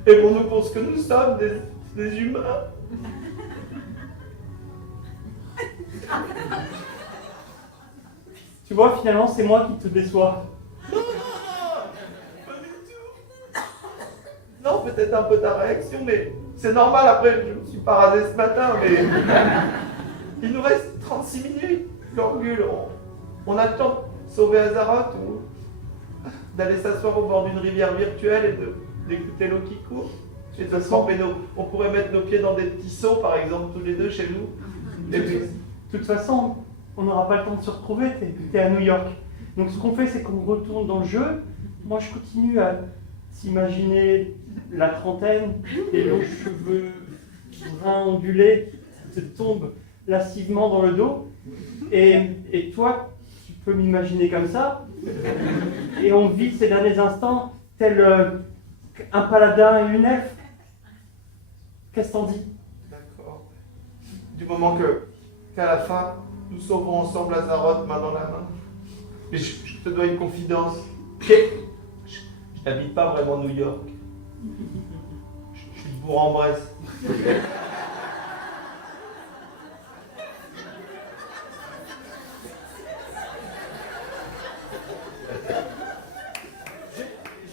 Aimons-nous pour ce que nous sommes, des humains. Tu vois, finalement, c'est moi qui te déçois. Non, pas du tout. Non, peut-être un peu ta réaction, mais c'est normal, après, je me suis pas rasé ce matin, mais... Il nous reste 36 minutes, Gorgul. On a le temps de sauver Azeroth ou d'aller s'asseoir au bord d'une rivière virtuelle et d'écouter l'eau qui court. Et de tremper on pourrait mettre nos pieds dans des petits seaux, par exemple, tous les deux chez nous. Et puis, De toute façon, on n'aura pas le temps de se retrouver, t'es à New York. Donc ce qu'on fait, c'est qu'on retourne dans le jeu. Moi, je continue à s'imaginer la trentaine, les longs cheveux bruns ondulés qui te tombent lascivement dans le dos. Et toi, tu peux m'imaginer comme ça. Et on vit ces derniers instants tel un paladin et une elfe. Qu'est-ce que t'en dis? d'accord. Du moment qu'à la fin, nous sauverons ensemble Azeroth main dans la main. Mais je te dois une confidence. Je n'habite pas vraiment New York. Je suis de Bourg-en-Bresse.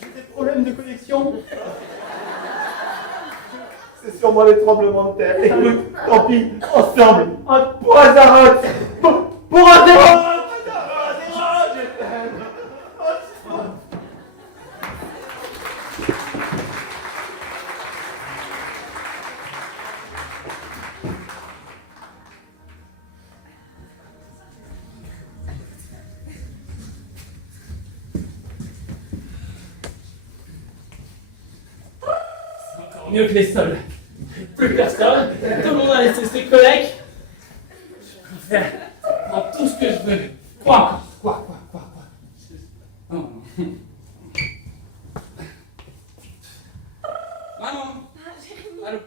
J'ai des problèmes de connexion. C'est sûrement les tremblements de terre. Écoute, tant pis, ensemble, pour Azeroth, pour Azeroth. Azeroth, je t'aime. Encore mieux que les sols. Plus personne, tout le monde a laissé ses collègues. Je peux faire tout ce que je veux. Quoi? Non. Maman. Allô.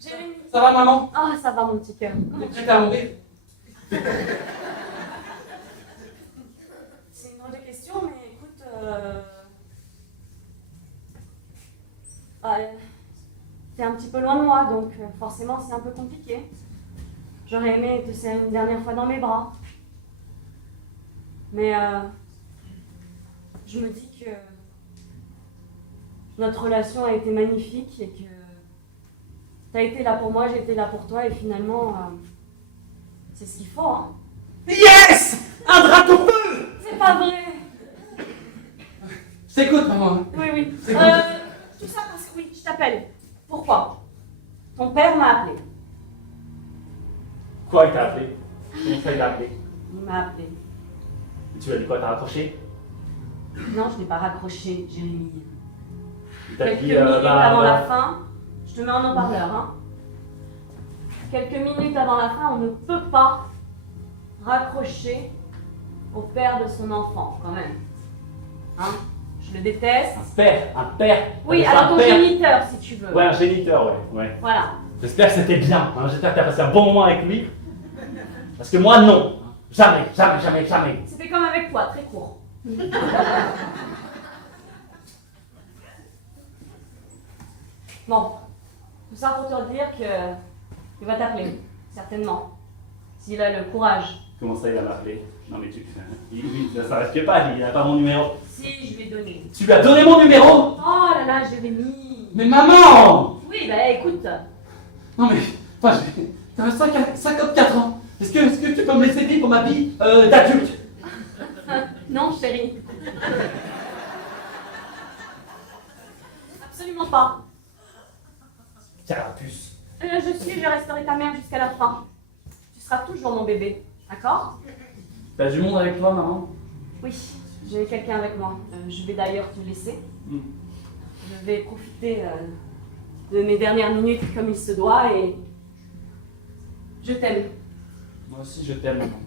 Jérémy. Ça va, maman? Ah, ça va, mon petit cœur. T'es prête à mourir? C'est une drôle de question, mais écoute, t'es un petit peu loin de moi, donc forcément c'est un peu compliqué. J'aurais aimé te serrer une dernière fois dans mes bras. Mais je me dis que notre relation a été magnifique et que t'as été là pour moi, j'ai été là pour toi et finalement, c'est ce qu'il faut, hein. Yes! Un drapeau feu! C'est pas vrai! Je t'écoute, maman. Oui. C'est cool. Tout ça parce que oui, je t'appelle. Pourquoi? Ton père m'a appelé. Quoi, il t'a appelé? Comment ça, il t'a appelé? Il m'a appelé. Tu lui as dit quoi? T'as raccroché? Non, je n'ai pas raccroché, Jérémy. Il t'a Quelques dit, minutes avant la fin, je te mets en haut-parleur, hein. Quelques minutes avant la fin, on ne peut pas raccrocher au père de son enfant, quand même. Hein? Je le déteste. Un père. Oui, T'appelles ça alors un ton père? géniteur, si tu veux. Ouais, un géniteur, ouais. Voilà. J'espère que c'était bien, hein. J'espère que t'as passé un bon moment avec lui. Parce que moi, non. Jamais, jamais, jamais, jamais. C'était comme avec toi, très court. Bon, tout ça pour te dire que il va t'appeler, certainement. S'il a le courage. Comment ça, il va m'appeler? Non mais tu... ça risque pas, il a pas mon numéro. Si, je lui ai donné. Tu lui as donné mon numéro? Oh là là, Jérémy. Mais maman! Oui, bah écoute. Non mais, enfin, t'as 54 ans. Est-ce que tu peux me laisser vivre ma vie d'adulte? Non, chérie. Absolument pas. Carapuce. Je resterai ta mère jusqu'à la fin. Tu seras toujours mon bébé, d'accord? T'as du monde avec toi, maman? Oui, j'ai quelqu'un avec moi. Je vais d'ailleurs te laisser. Je vais profiter de mes dernières minutes comme il se doit et je t'aime. Moi aussi, je t'aime, maman.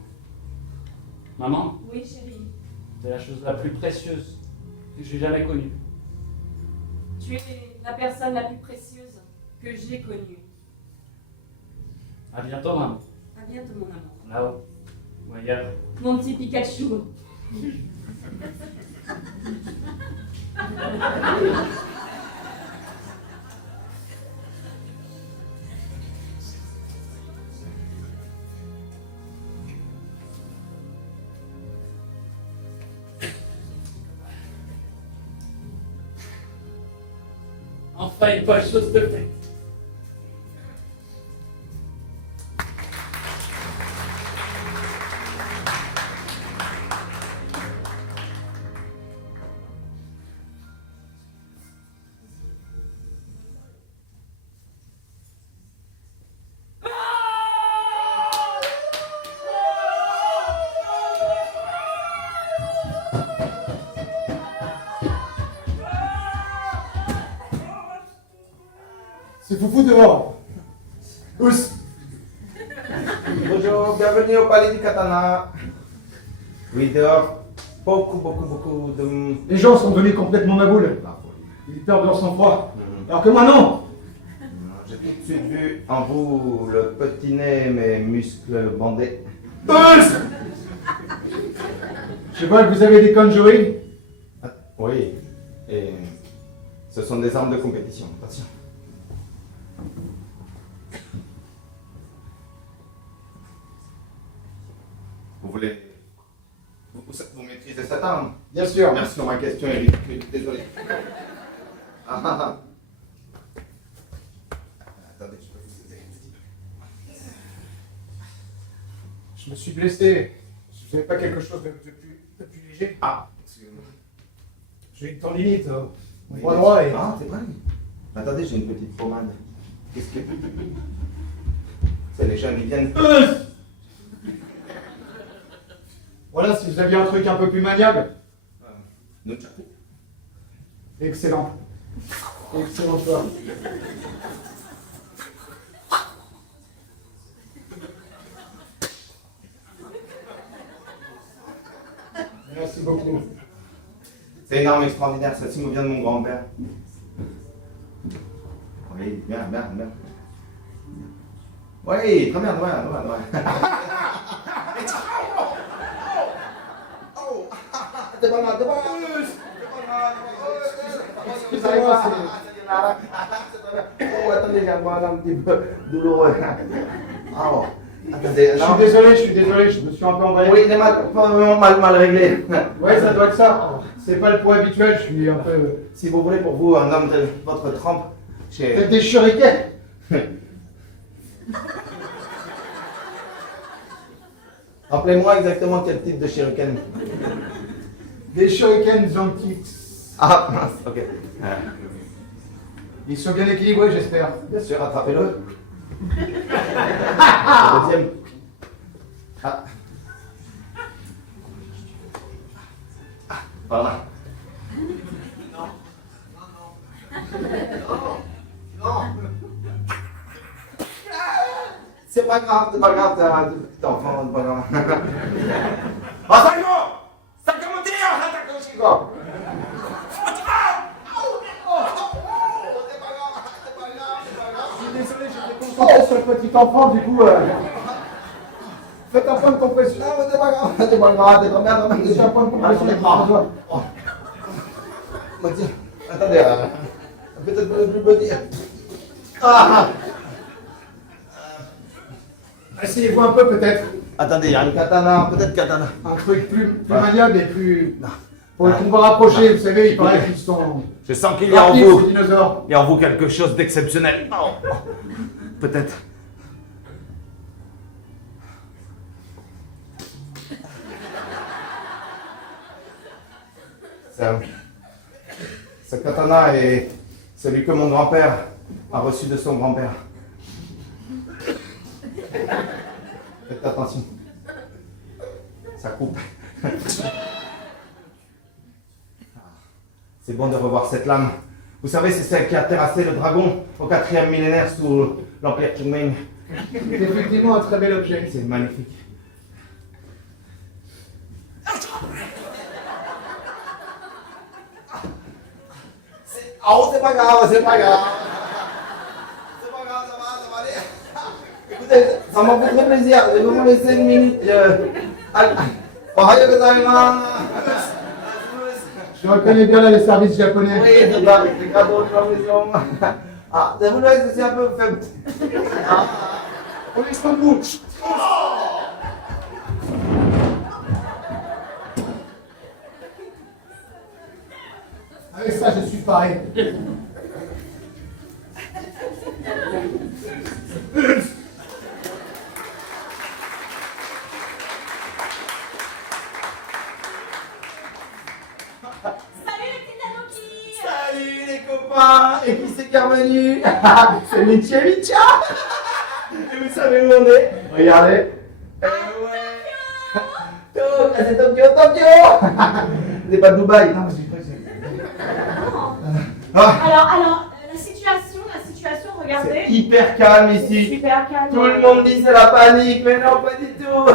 Maman, Oui, chérie. t'es la chose la plus précieuse que j'ai jamais connue. Tu es la personne la plus précieuse que j'ai connue. À bientôt, maman. À bientôt, mon amour. Là-haut. Ou ailleurs. Mon petit Pikachu. Enfin, une bonne chose de faite. C'est foufou dehors. Ous. Bonjour, bienvenue au Palais du Katana. Oui, dehors, beaucoup de... Les gens sont devenus complètement maboules. Ils perdent leur sang-froid. Alors que moi, non. J'ai tout de suite vu en vous le petit nez, mes muscles bandés. Ous. Je vois que vous avez des conjuring. Oui, et ce sont des armes de compétition, attention. Vous voulez... Vous maîtrisez cette arme? Bien sûr. Merci, ma question est ridicule, désolé. Ah. Attendez, je peux vous aider. Je me suis blessé. Vous n'avez pas quelque chose de plus léger? Ah, excusez-moi. J'ai une tendinite au Oui, bras droit et... Ah, c'est vrai. Attendez, j'ai une petite pommade. Qu'est-ce que... C'est les gens qui viennent... Voilà, si vous aviez un truc un peu plus maniable. Nunchaku. Excellent. Excellent choix. Merci beaucoup. C'est une arme extraordinaire, celle-ci me vient de mon grand-père. Oui, bien. Oui, très bien. C'est pas mal. Excusez-moi, Oh, attendez, j'ai un petit peu douloureux. Oh, attendez, je suis désolé, je me suis un peu emballé. Oui, il est mal réglé. Ouais, ça doit être ça. C'est pas le poids habituel, je suis un peu... Si vous voulez, pour vous, un homme de votre trempe, Faites des shurikens. Rappelez-moi exactement quel type de shuriken. Des shurikens antiques. Ah, mince, ok. Ils sont bien équilibrés, j'espère. Bien sûr, attrapez-le. Le deuxième. Ah. Par là. Non. C'est pas grave, c'est un petit enfant, c'est pas grave. Ça comment dire, Je suis désolé, j'étais concentré sur le petit enfant, du coup... Faites un point de compression. Ah, mais c'est pas grave, c'est pas grave, t'es grand-mère, même déjà un point de compression. Attendez, peut-être plus petit. Essayez-vous un peu peut-être. Attendez, il y a un katana, peut-être katana. Un truc plus maniable et plus. Pour le combat rapproché, vous savez, il paraît qu'ils sont. Je sens qu'il y a en rapides, vous. ces dinosaures. Il y a en vous quelque chose d'exceptionnel. Oh. Peut-être. Ce katana est celui que mon grand-père a reçu de son grand-père. Faites attention. Ça coupe. C'est bon de revoir cette lame. Vous savez, c'est celle qui a terrassé le dragon au 4e millénaire sous l'Empire Qingming. C'est effectivement un très bel objet. C'est magnifique. Oh, c'est pas grave, c'est pas grave. C'est pas grave, ça va aller. Écoutez, ça m'a fait très plaisir. Je vais vous laisser une minute. Ohayou gozaimasu. Je reconnais bien là les services japonais. Oui, c'est ça, c'est cadeau de la maison. Ah, je vous laisse, c'est un peu faible. Ah, on est sans bout. Avec ça, je suis pareil. Salut les copains. Et qui c'est qui est revenu? C'est Micha. Et vous savez où on est? Regardez. C'est Tokyo. C'est pas Dubaï. Non, c'est pas Alors, la situation, regardez. C'est hyper calme ici. Super calme. Tout le monde dit c'est la panique, mais non, pas du tout.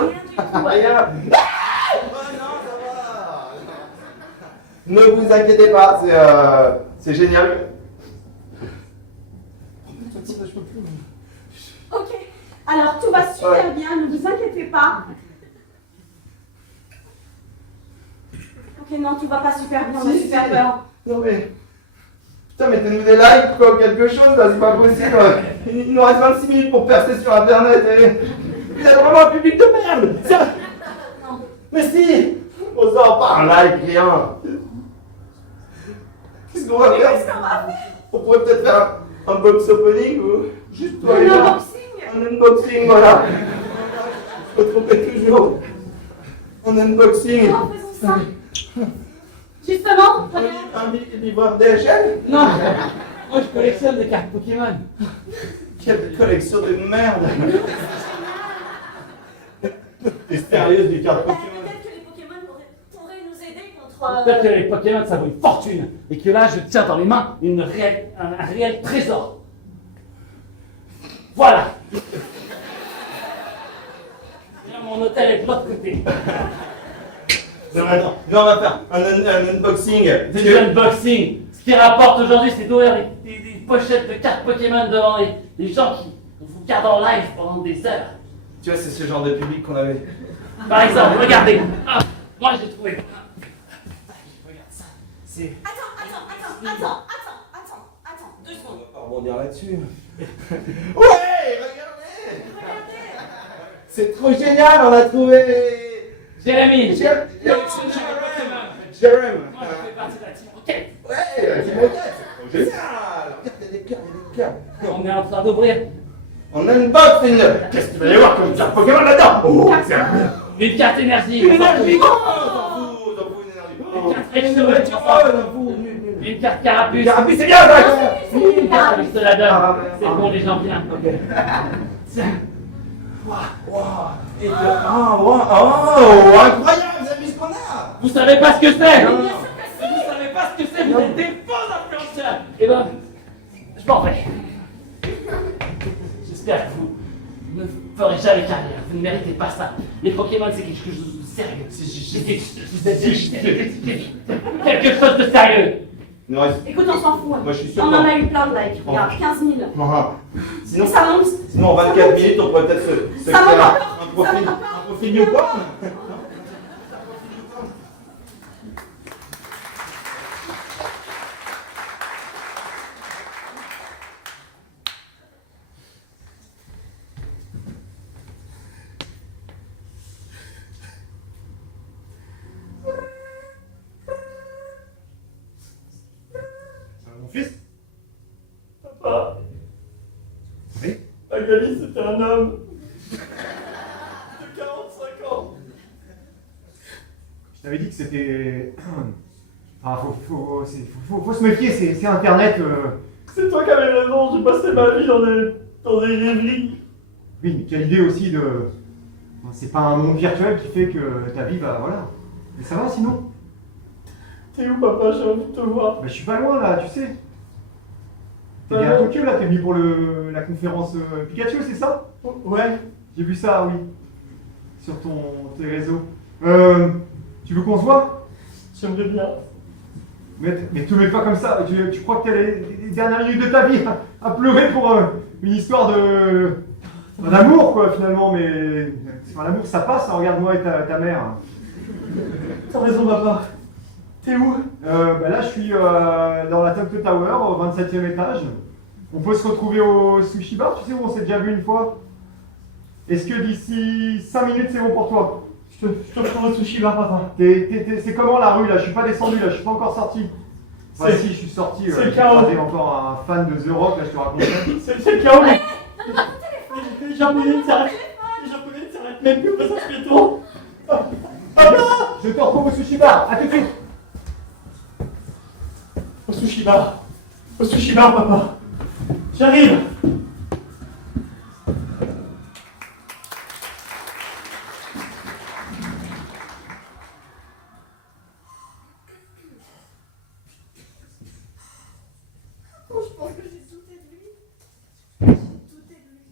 Rien. Oh non, ça va. Ne vous inquiétez pas, c'est génial. Ok, alors tout va super bien, ne vous inquiétez pas. Ok, non, tout va pas super bien, on a super peur. Non mais... Putain, mettez-nous des likes quoi, quelque chose là, c'est pas possible. Il nous reste 26 minutes pour percer sur internet et... Vous êtes vraiment un public de merde. Non. Mais si. On sort pas un like, rien. Qu'est-ce qu'on va faire? On pourrait peut-être faire un box opening ou juste toi et moi. Un unboxing, voilà. Je me trompais toujours. Un unboxing. Non, faisons ça. Justement, Un livreur DHL? Non, moi je collectionne des cartes Pokémon. Quelle collection de merde. T'es sérieuse des cartes Pokémon? peut-être que les Pokémon pourraient nous aider contre... Peut-être que les Pokémon ça vaut une fortune et que là je tiens dans les mains un réel trésor. Voilà. Et là, mon hôtel est de l'autre côté. Non, attends, on va faire un unboxing. C'est du unboxing. Ce qui rapporte aujourd'hui, c'est d'ouvrir des pochettes de cartes Pokémon devant les gens qui vous regardent en live pendant des heures. Tu vois, c'est ce genre de public qu'on avait. Par exemple, regardez. Ah, moi j'ai trouvé. Regarde ça. C'est. Attends, 2 secondes. On va pas rebondir là-dessus. Ouais, regardez. C'est trop génial, on a trouvé. Jérémy. Jérém. Moi je fais partie de la team Rocket. Ouais, la team Rocket. C'est trop génial. Regarde, il y a des cœurs. On est en train d'ouvrir On unboxing. Qu'est-ce qu'il va y avoir comme carte Pokémon là-dedans? Oh, c'est un... une carte énergie. Une énergie. On s'en fout, une énergie. Une carte exo. Une carte carapuce. Carapuce, c'est bien ça. Une carte, je te la donne. C'est bon, les gens viennent. Tiens. Oh, incroyable, vous avez vu ce qu'on a? Vous savez pas ce que c'est? Non. Vous savez pas ce que c'est? Vous êtes des faux influenceurs. Eh ben, je m'en vais. J'espère que vous ne ferez jamais carrière. Vous ne méritez pas ça. Les Pokémon, c'est quelque chose de sérieux. C'est quelque chose de sérieux. Non, Écoute, on s'en fout. moi je suis sûr. On en a eu plein de likes. Regarde, 15 000. Sinon, Ça monte. sinon, en 24 minutes, on pourrait peut-être se Ça faire monte un profil profil Newcom. Mon fils? Papa, Oui? Magali, c'était un homme de 45 ans. Je t'avais dit que c'était... Ah, faut se méfier, c'est Internet. C'est toi qui avais raison, j'ai passé ma vie dans des rêveries. Oui, mais quelle idée aussi de... C'est pas un monde virtuel qui fait que ta vie va... Voilà. Mais ça va sinon? T'es où, papa? J'ai envie de te voir. Bah, je suis pas loin là, tu sais. T'es bien à Tokyo là, t'es venu pour la conférence Pikachu, c'est ça? Ouais. J'ai vu ça, oui. Sur tes réseaux. Tu veux qu'on se voit? J'aimerais bien. Mais te mets pas comme ça. Tu crois que t'as les dernières minutes de ta vie à pleurer pour une histoire d'amour, quoi, finalement. Mais enfin, l'amour, ça passe. Hein, regarde-moi et ta mère. T'as raison, papa. T'es où? Bah là, je suis dans la Tokyo Tower, au 27e étage. On peut se retrouver au sushi bar, tu sais où on s'est déjà vu une fois. Est-ce que d'ici 5 minutes, c'est bon pour toi? Je te retrouve au sushi bar, papa. C'est comment la rue là? Je suis pas descendu là, je suis pas encore sorti. Enfin, si, je suis sorti. C'est j'ai le chaos. croisé encore un fan de The Rock, là, je te racontais. C'est le chaos. Les Japonais ne s'arrêtent. Les Japonais ne s'arrêtent même plus au passage piéton. Papa! Je te retrouve au sushi bar, à tout de suite. Au sushi bar. Au sushi bar, papa. J'arrive. Je pense que j'ai douté de lui. J'ai douté de lui.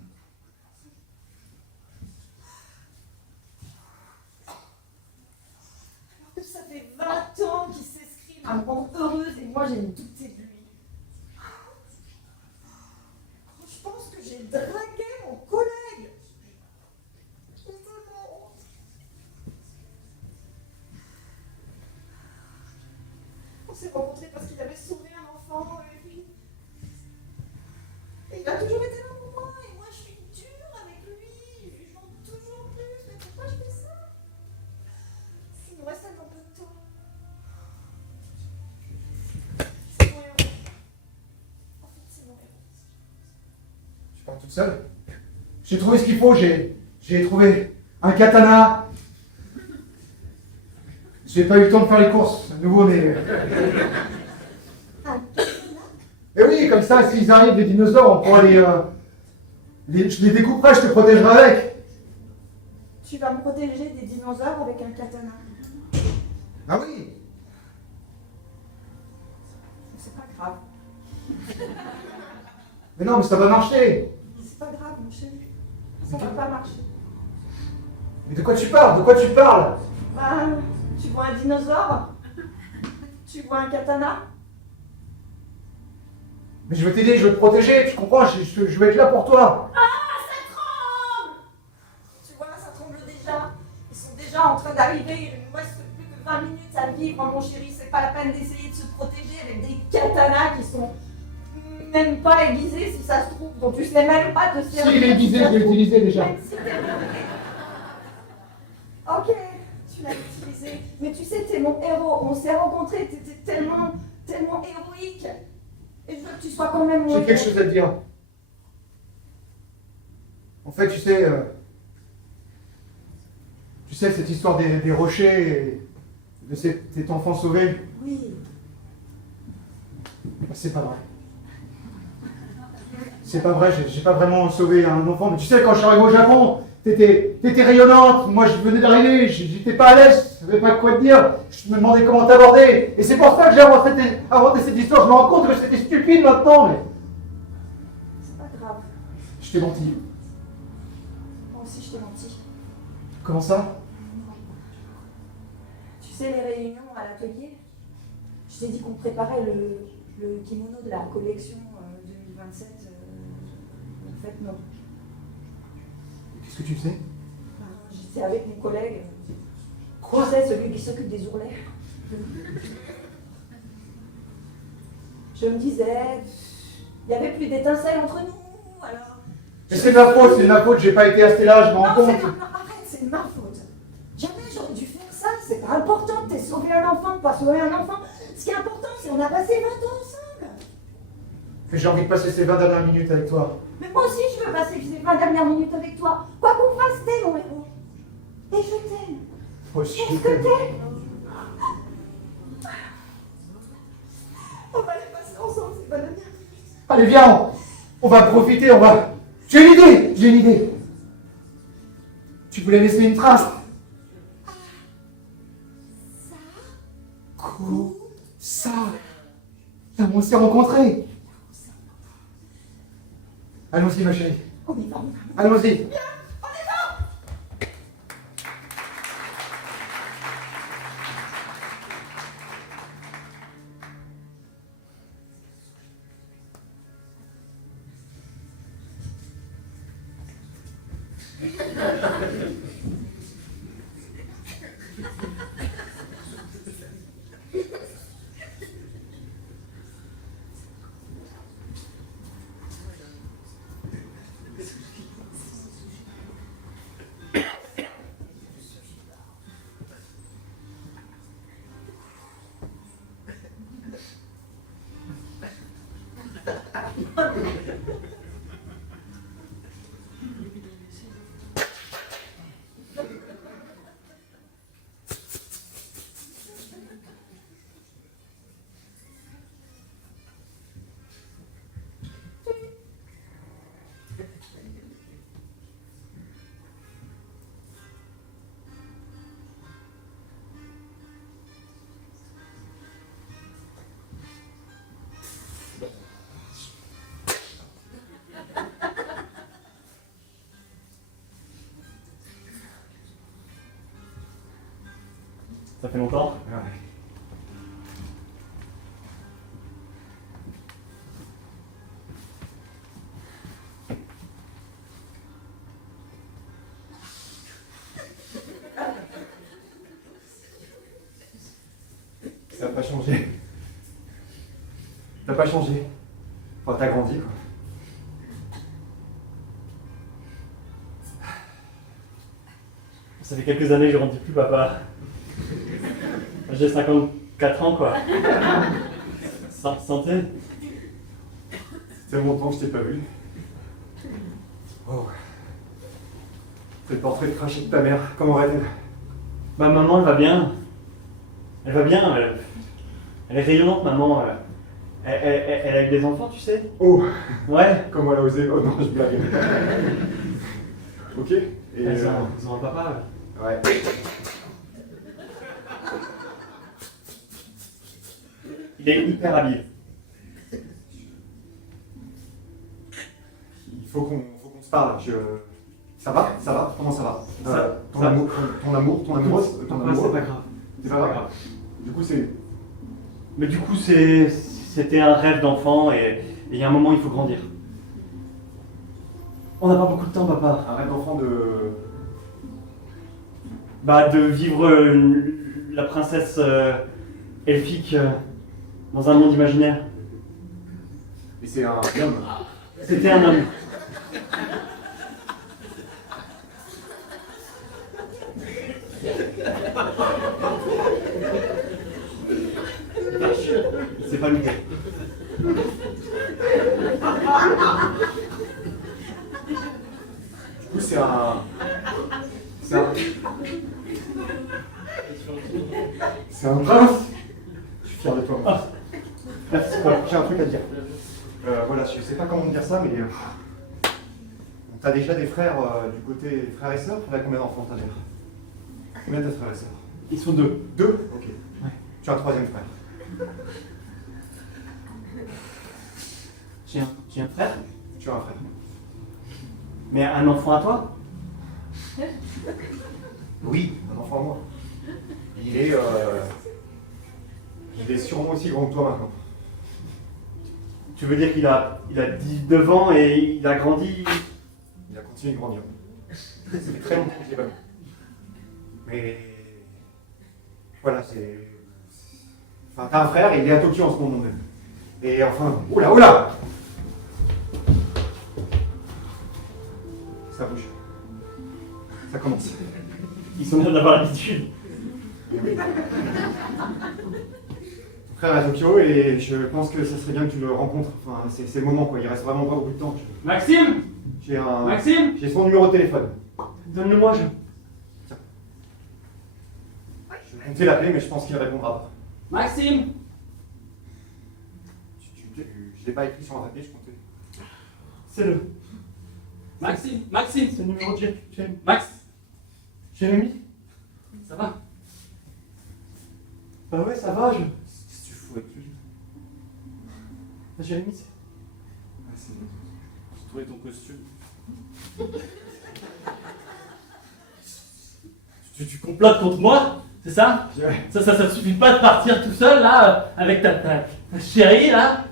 Alors que ça fait 20 ans qu'il s'inscrit à me rendre heureuse et moi j'ai douté de lui. Je pense que j'ai dragué mon collègue. J'ai tellement honte. On s'est rencontrés parce qu'il avait sauvé un enfant et puis... Et il a toujours été là pour moi et moi je suis dure avec lui. Je lui demande toujours plus. Mais pourquoi je fais ça? Il me reste tellement peu de temps. C'est mon héros. En fait, c'est mon héros. Je pars toute seule. J'ai trouvé ce qu'il faut, j'ai trouvé un katana. J'ai pas eu le temps de faire les courses, à nouveau, mais... Mais oui, comme ça, s'ils arrivent, les dinosaures, on pourra je les découperai, je te protégerai avec. Tu vas me protéger des dinosaures avec un katana. Ah oui. C'est pas grave. Mais non, mais ça va marcher. C'est pas grave, mon chéri. Ça va pas marcher. Mais de quoi tu parles? De quoi tu parles? Bah, tu vois un dinosaure? Tu vois un katana? Mais je veux t'aider, je veux te protéger, tu comprends? Je veux être là pour toi. Ah, ça tremble! Tu vois, ça tremble déjà. Ils sont déjà en train d'arriver. Il nous reste plus que 20 minutes à vivre, mon chéri. C'est pas la peine d'essayer de se protéger avec des katanas qui sont même pas aiguisés, si ça se trouve. Donc tu sais même pas te servir. Si, il est aiguisé, je l'ai utilisé déjà. Ok, tu l'as utilisé. Mais tu sais, t'es mon héros. On s'est rencontrés, t'étais tellement héroïque. Et je veux que tu sois quand même mon J'ai héros. quelque chose à te dire. En fait, tu sais, cette histoire des rochers et de cet enfant sauvé, Oui. bah, c'est pas vrai. C'est pas vrai, j'ai pas vraiment sauvé un enfant. Mais tu sais, quand je suis arrivé au Japon, t'étais rayonnante. Moi, je venais d'arriver, j'étais pas à l'aise, je savais pas quoi te dire. Je me demandais comment t'aborder. Et c'est pour ça que j'ai inventé cette histoire. Je me rends compte que c'était stupide maintenant, mais... C'est pas grave. Je t'ai menti. Moi aussi, je t'ai menti. Comment ça? Tu sais, les réunions à l'atelier, je t'ai dit qu'on préparait le kimono de la collection 2027. En fait, non. Qu'est-ce que tu sais? Ben, J'étais avec mon collègue. Quoi, c'est celui qui s'occupe des ourlets? Je me disais, il n'y avait plus d'étincelles entre nous, alors... Mais c'est de ma faute, j'ai pas été assez là, je m'en rends Non, compte. arrête, c'est de ma faute. Jamais j'aurais dû faire ça, c'est pas important de sauver un enfant, de pas sauver un enfant. Ce qui est important, c'est qu'on a passé 20 ans ensemble. Mais j'ai envie de passer ces 20 dernières minutes avec toi. Mais moi aussi, je veux passer ces 20 dernières minutes avec toi. Quoi qu'on fasse, t'es mon héros. Et je t'aime. Moi aussi, Est-ce que t'aimes? On va les passer ensemble, ces 20 dernières minutes. Allez, viens, on va profiter, on va... J'ai une idée. Tu voulais laisser une trace. Ça. Là, on s'est rencontrés. Allons-y, ma chérie. On y va. Allons-y. Ça fait longtemps? Ouais. Ça n'a pas changé. T'as pas changé. Enfin, t'as grandi, quoi. Ça fait quelques années que je grandis plus, papa. J'ai 54 ans, quoi. Santé. C'est tellement longtemps que je t'ai pas vu. Oh. C'est le portrait de craché de ta mère. Comment va-t-elle? Ma maman, elle va bien. Elle va bien. Elle est rayonnante, maman. Elle a eu des enfants, tu sais? Oh. Ouais. Comment elle a osé? Oh non, je blague. Ok. Et Ils ont un papa. Ouais. Il est hyper habile. Il faut qu'on se parle. Ça va? Ça va? Comment ça va? Ton ça- amour, ton amoureuse, ton Papa, amoureux. c'est pas grave. C'est pas grave. Du coup, c'est... Mais du coup, c'était un rêve d'enfant et il y a un moment, il faut grandir. On n'a pas beaucoup de temps, papa. Un rêve d'enfant de... Bah, de vivre la princesse elfique dans un monde imaginaire. Mais c'est un homme. C'était un homme. C'est pas loupé. Du coup, c'est un... C'est un prince. Je suis fier de toi. Ah, merci, quoi. J'ai un truc à te dire. Voilà, je sais pas comment dire ça, mais... T'as déjà des frères du côté frères et sœurs? T'as combien d'enfants t'as déjà? Combien de frères et sœurs? Ils sont deux. Deux? Ok. Ouais. Tu as un troisième frère. J'ai un frère, Tu as un frère. mais un enfant à toi? Oui, un enfant à moi. Il est sûrement aussi grand que toi maintenant. Tu veux dire qu'il a 19 ans et il a grandi? Il a continué de grandir. Ça fait très longtemps que je l'ai pas vu. Mais voilà, c'est. Enfin, t'as un frère et il est à Tokyo en ce moment même. Et enfin, oula, oula! Ça bouge. Ça commence. Ils sont bien d'avoir l'habitude. Ton frère est à Tokyo et je pense que ça serait bien que tu le rencontres. Enfin, c'est le moment quoi, il reste vraiment pas beaucoup de temps. Maxime Maxime J'ai son numéro de téléphone. Donne-le-moi, Je comptais l'appeler, mais je pense qu'il répondra pas. Maxime Je l'ai pas écrit sur un papier, je comptais. C'est le Maxime c'est le numéro de Max Jérémy. Ça va? Bah ouais, ça va, Qu'est-ce que tu fous avec lui? Jérémy, c'est... J'ai trouvé ton costume. Tu complotes contre moi? C'est ça? Ça suffit pas de partir tout seul là, avec ta chérie là?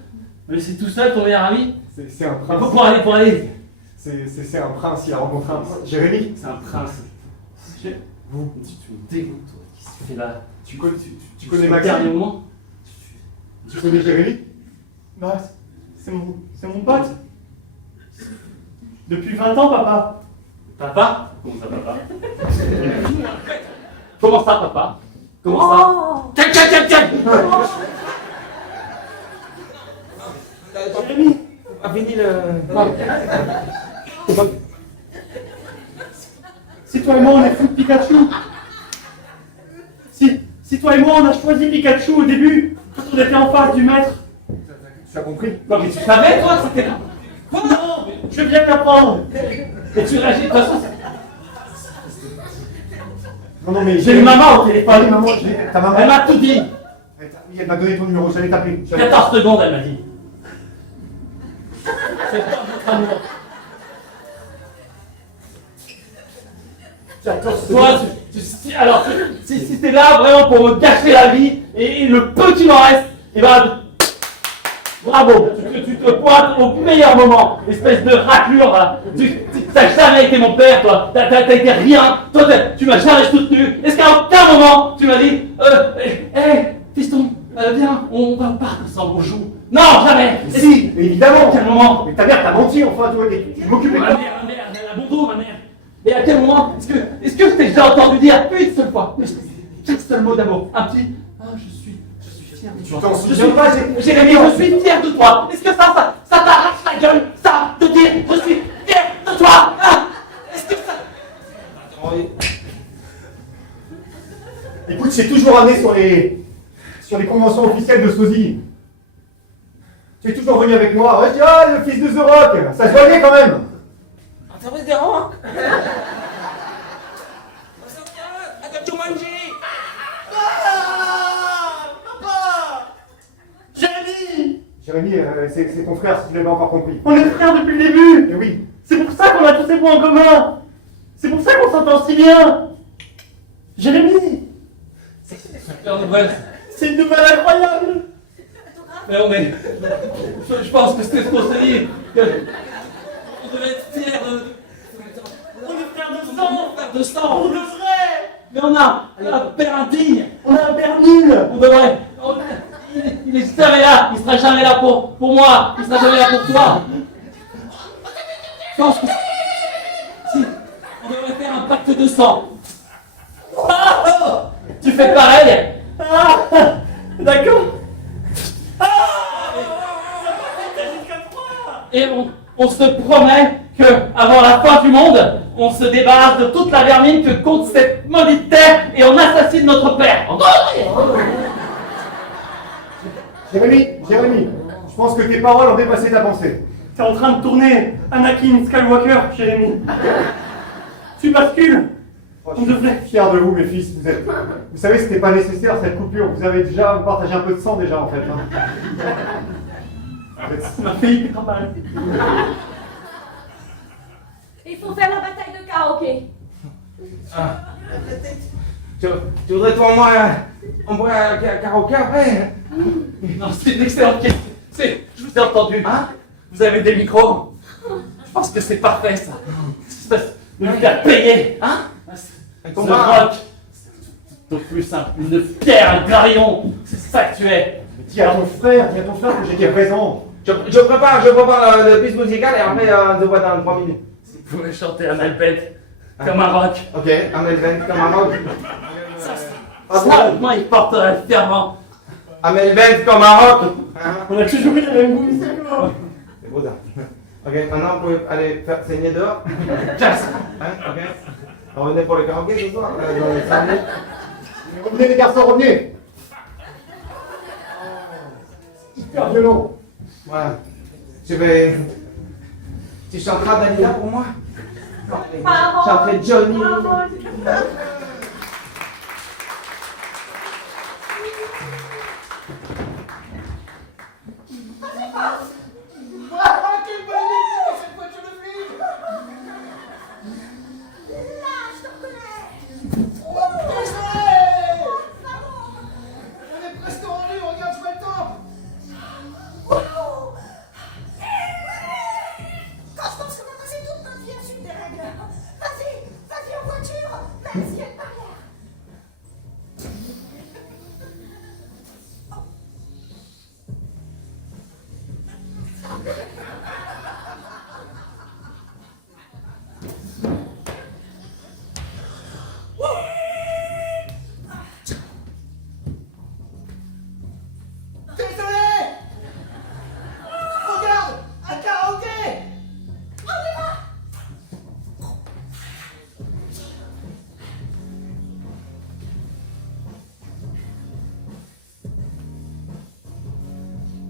Mais c'est tout seul ton meilleur ami? C'est un prince. Pour aller. C'est un prince, il a rencontré un prince. Jérémy? C'est un prince. Vous? Tu me dégoûtes, toi. Qu'est-ce que tu fais là? Tu connais Au Maxime? dernier moment? Tu connais Jérémy? Bah, c'est mon pote. Depuis 20 ans, papa. Papa? Comment ça, papa? Comment ça, papa? Comment ça? Calme! Jérémy, A fini le... si toi et moi on est fous de Pikachu. Si toi et moi on a choisi Pikachu au début, quand on était en face du maître. Tu as compris? Non mais tu savais toi, c'était là. Quoi? Non, je viens de l'apprendre. Et tu réagis de toute façon. Non, mais J'ai une maman au téléphone. Oui, maman, ta maman. Elle m'a tout dit. Elle m'a donné ton numéro, j'allais t'appeler. 14 secondes, elle m'a dit. C'est pas votre amour. 14 Toi, si t'es là vraiment pour me gâcher la vie et le peu qu'il m'en reste, et ben bravo, tu te pointes au meilleur moment, espèce de raclure là. T'as jamais été mon père, toi. T'as été rien. Toi, tu m'as jamais soutenu. Est-ce qu'à aucun moment tu m'as dit, fiston, viens, on va au parc ensemble, on joue. Non, jamais. Mais si, évidemment. À quel moment? Mais ta mère t'a menti, enfin, toi, tu m'occupes de Ma toi. mère, elle a bon dos, ma mère. Et à quel moment est-ce que je t'ai déjà entendu dire une seule fois, chaque seul mot d'amour, un petit je suis fier de toi. Tu t'en souviens pas, Jérémy, je suis fier de toi. Est-ce que ça t'arrache la gueule, ça, de dire je suis fier de toi? Est-ce que ça... Écoute, j'ai toujours amené sur les conventions officielles de Sosie. Tu es toujours venu avec moi. Ouais, je dis, ah, le fils de The Rock, ça se voyait quand même. T'as vu des rangs? Ada Jumanji! Jérémy, Jérémy, c'est ton frère, si tu l'avais encore compris. on est frères depuis le début. Et oui. C'est pour ça qu'on a tous ces points en commun. C'est pour ça qu'on s'entend si bien. Jérémy, Super nouvelle. c'est une nouvelle incroyable. Mais non, mais je pense que c'était ce qu'on s'est dit. On devait être fiers de... On est frères de sang. Frères de sang. Pour de vrai. Mais on a un père indigne. On a un père nul. On devrait... Il est jamais là. Il sera jamais là pour moi. Il sera jamais là pour toi. Je pense que... Si, on devrait faire un pacte de sang. Tu fais pareil. D'accord. Et on se promet que avant la fin du monde, on se débarrasse de toute la vermine que compte cette maudite terre et on assassine notre père. Jérémy, je pense que tes paroles ont dépassé ta pensée. T'es en train de tourner Anakin Skywalker, Jérémy. Tu bascules. Je suis fier de vous, mes fils. Vous savez, c'était pas nécessaire cette coupure. Vous partagé un peu de sang déjà, en fait. Ça m'a fait hyper mal. Il faut faire la bataille de karaoké. Tu voudrais pour moi on boit un karaoké après? Non, c'est une excellente question. Je vous ai entendu. Hein? Vous avez des micros? Je pense que c'est parfait ça. De lui faire payer. Hein? The Rock, Tout plus simple, une pierre, un graillon. C'est ça que tu es. Dis à ton frère que j'étais présent. Je prépare le piste musical et après on se voit dans 3 minutes. Vous pouvez chanter un albet comme un rock. Ok, un Elven comme un rock. Ça, moi, il porterait fervent. Un Elven comme un rock. On a toujours eu la même bouille, C'est beau ça. Ok, maintenant vous pouvez aller faire saigner dehors. Jazz. Hein, ok. Revenez pour le karaoké ce soir, dans les 5 minutes. Revenez les garçons, revenez. Hyper violent. Voilà. Tu chanteras Dalida pour moi? Je chanterai Johnny.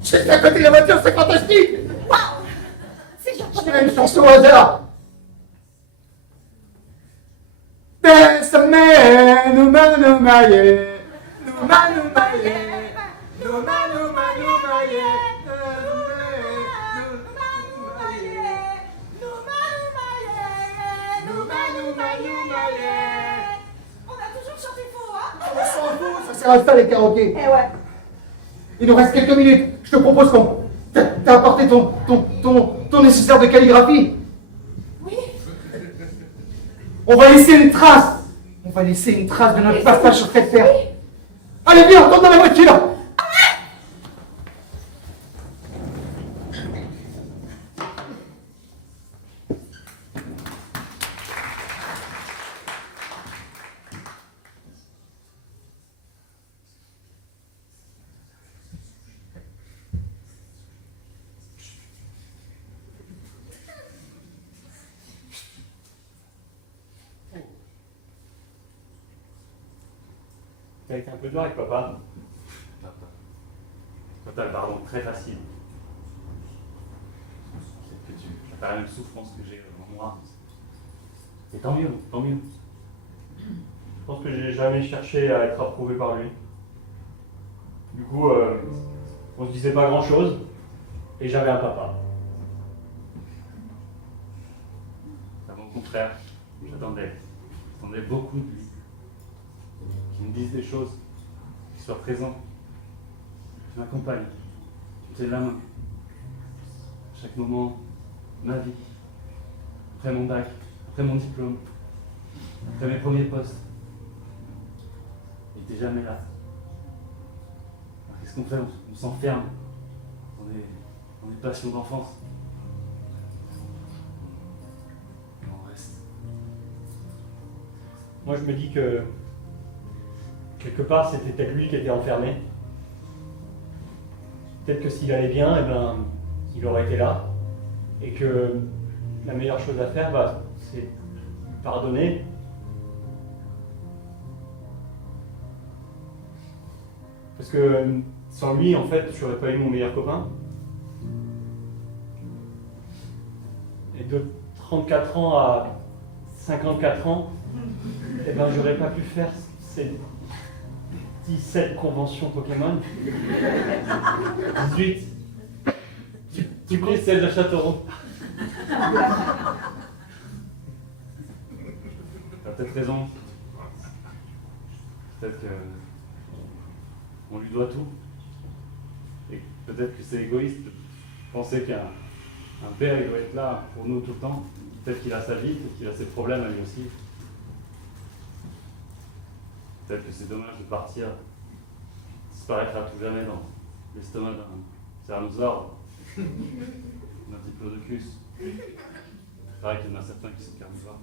J'étais à côté de la voiture, c'est fantastique. Waouh! C'est gentil. Je fais une chanson au hasard. Bésame, numa numa ye, numa numa ye, numa numa numa ye, On a toujours chanté faux, hein? on s'en fout, ça sert à ça les karaokés. Eh ouais. Il nous reste quelques minutes. Je te propose qu'on... T'as apporté ton nécessaire de calligraphie. Oui. On va laisser une trace. On va laisser une trace de notre passage sur cette terre. Allez, viens, on tourne dans la voiture. T'as été un peu dur avec papa. Quand t'as le pardon très facile. C'est que tu n'as pas la même souffrance que j'ai en moi. Et tant mieux, tant mieux. Je pense que j'ai jamais cherché à être approuvé par lui. Du coup, on se disait pas grand chose et j'avais un papa. À mon contraire, j'attendais beaucoup de lui. Qu'il me dise des choses, qu'il soit présent, qu'il m'accompagne, qu'il me tienne la main. À chaque moment, ma vie, après mon bac, après mon diplôme, après mes premiers postes. Il n'était jamais là. Alors, qu'est-ce qu'on fait? On s'enferme dans des passions d'enfance. On reste. Moi, je me dis que quelque part, c'était peut-être lui qui était enfermé. Peut-être que s'il allait bien, eh ben, il aurait été là. Et que la meilleure chose à faire, c'est lui pardonner. Parce que sans lui, en fait, je n'aurais pas eu mon meilleur copain. Et de 34 ans à 54 ans, eh ben, j'aurais pas pu faire ces 17 conventions Pokémon. 18. Tu connais celle de Châteauroux. T'as peut-être raison. Peut-être que on lui doit tout. Et peut-être que c'est égoïste de penser qu'un père il doit être là pour nous tout le temps. Peut-être qu'il a sa vie, peut-être qu'il a ses problèmes à lui aussi. Peut-être que c'est dommage de partir, disparaître à tout jamais dans l'estomac d'un tyrannosaure, d'un diplodocus. C'est vrai qu'il y en a certains qui sont carnivores.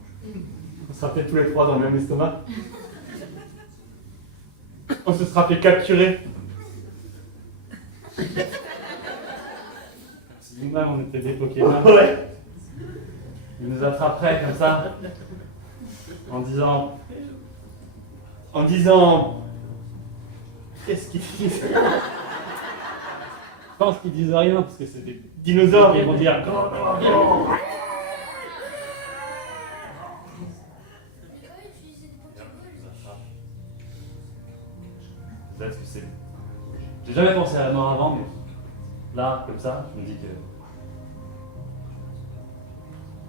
On sera peut-être tous les trois dans le même estomac. On se sera fait capturer. Si nous-mêmes on était des Pokémon, Ouais. ils nous attraperaient comme ça, en disant. Qu'est-ce qu'ils disent? Je pense qu'ils disent rien parce que c'est des Dinosaures. ils vont dire. Peut-être que c'est. J'ai jamais pensé à la mort avant, mais là, comme ça, je me dis que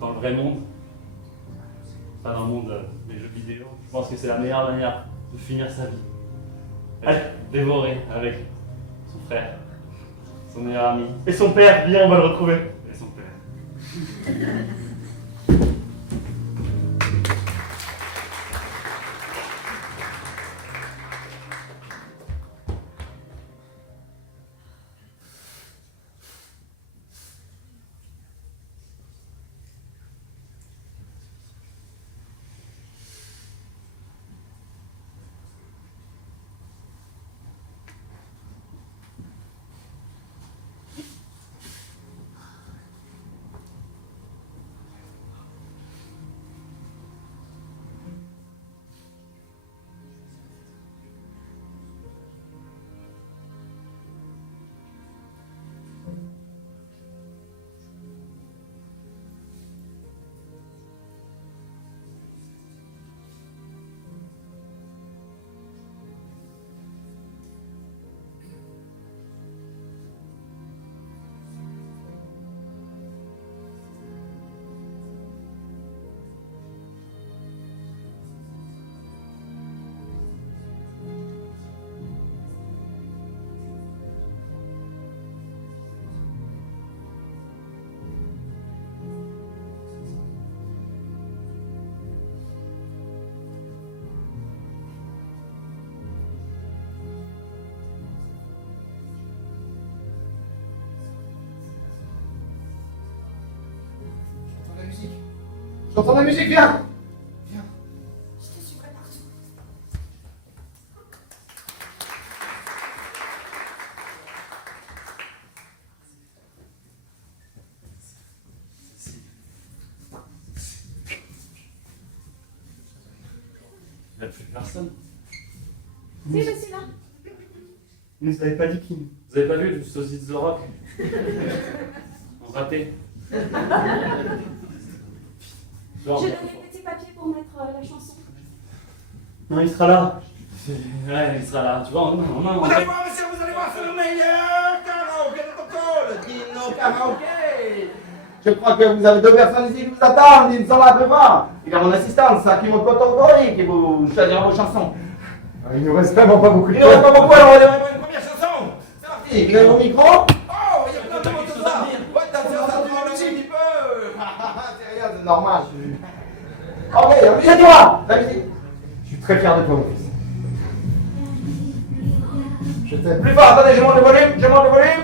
dans le vrai monde, pas dans le monde des jeux vidéo, je pense que c'est la meilleure manière de finir sa vie. Être dévoré avec son frère, son meilleur ami Et son père, viens, on va le retrouver. et son père. J'entends la musique, viens! Viens. Je te suivrai partout. Il n'y a plus personne. Si, je suis là. Ils nous avaient pas dit qui. Vous avez pas vu du sosie de The Rock en raté? Genre, J'ai donné le petit papier pour mettre la chanson. Non, il sera là. ouais, il sera là. Tu vois, Vous allez voir, monsieur, vous allez voir, c'est le meilleur karaoké de Tokyo, le Dino Karaoké. Je crois que vous avez deux personnes ici qui vous attendent, ils sont là devant. Il y a mon assistante, Sakimo Kotogori, qui vous choisira vos chansons. Il nous reste vraiment pas beaucoup de Il ne reste temps. pas beaucoup, alors on va démarrer une première chanson. C'est parti, vous avez vos micros. Oh, il y a plein de monde ce soir. Ouais, attention, ça tourne un petit peu. C'est rien, c'est normal. Ok, obligez-toi. La musique. Je suis très fier de toi, mon fils. Je t'aime. Plus fort, attendez, je monte le volume, je monte le volume.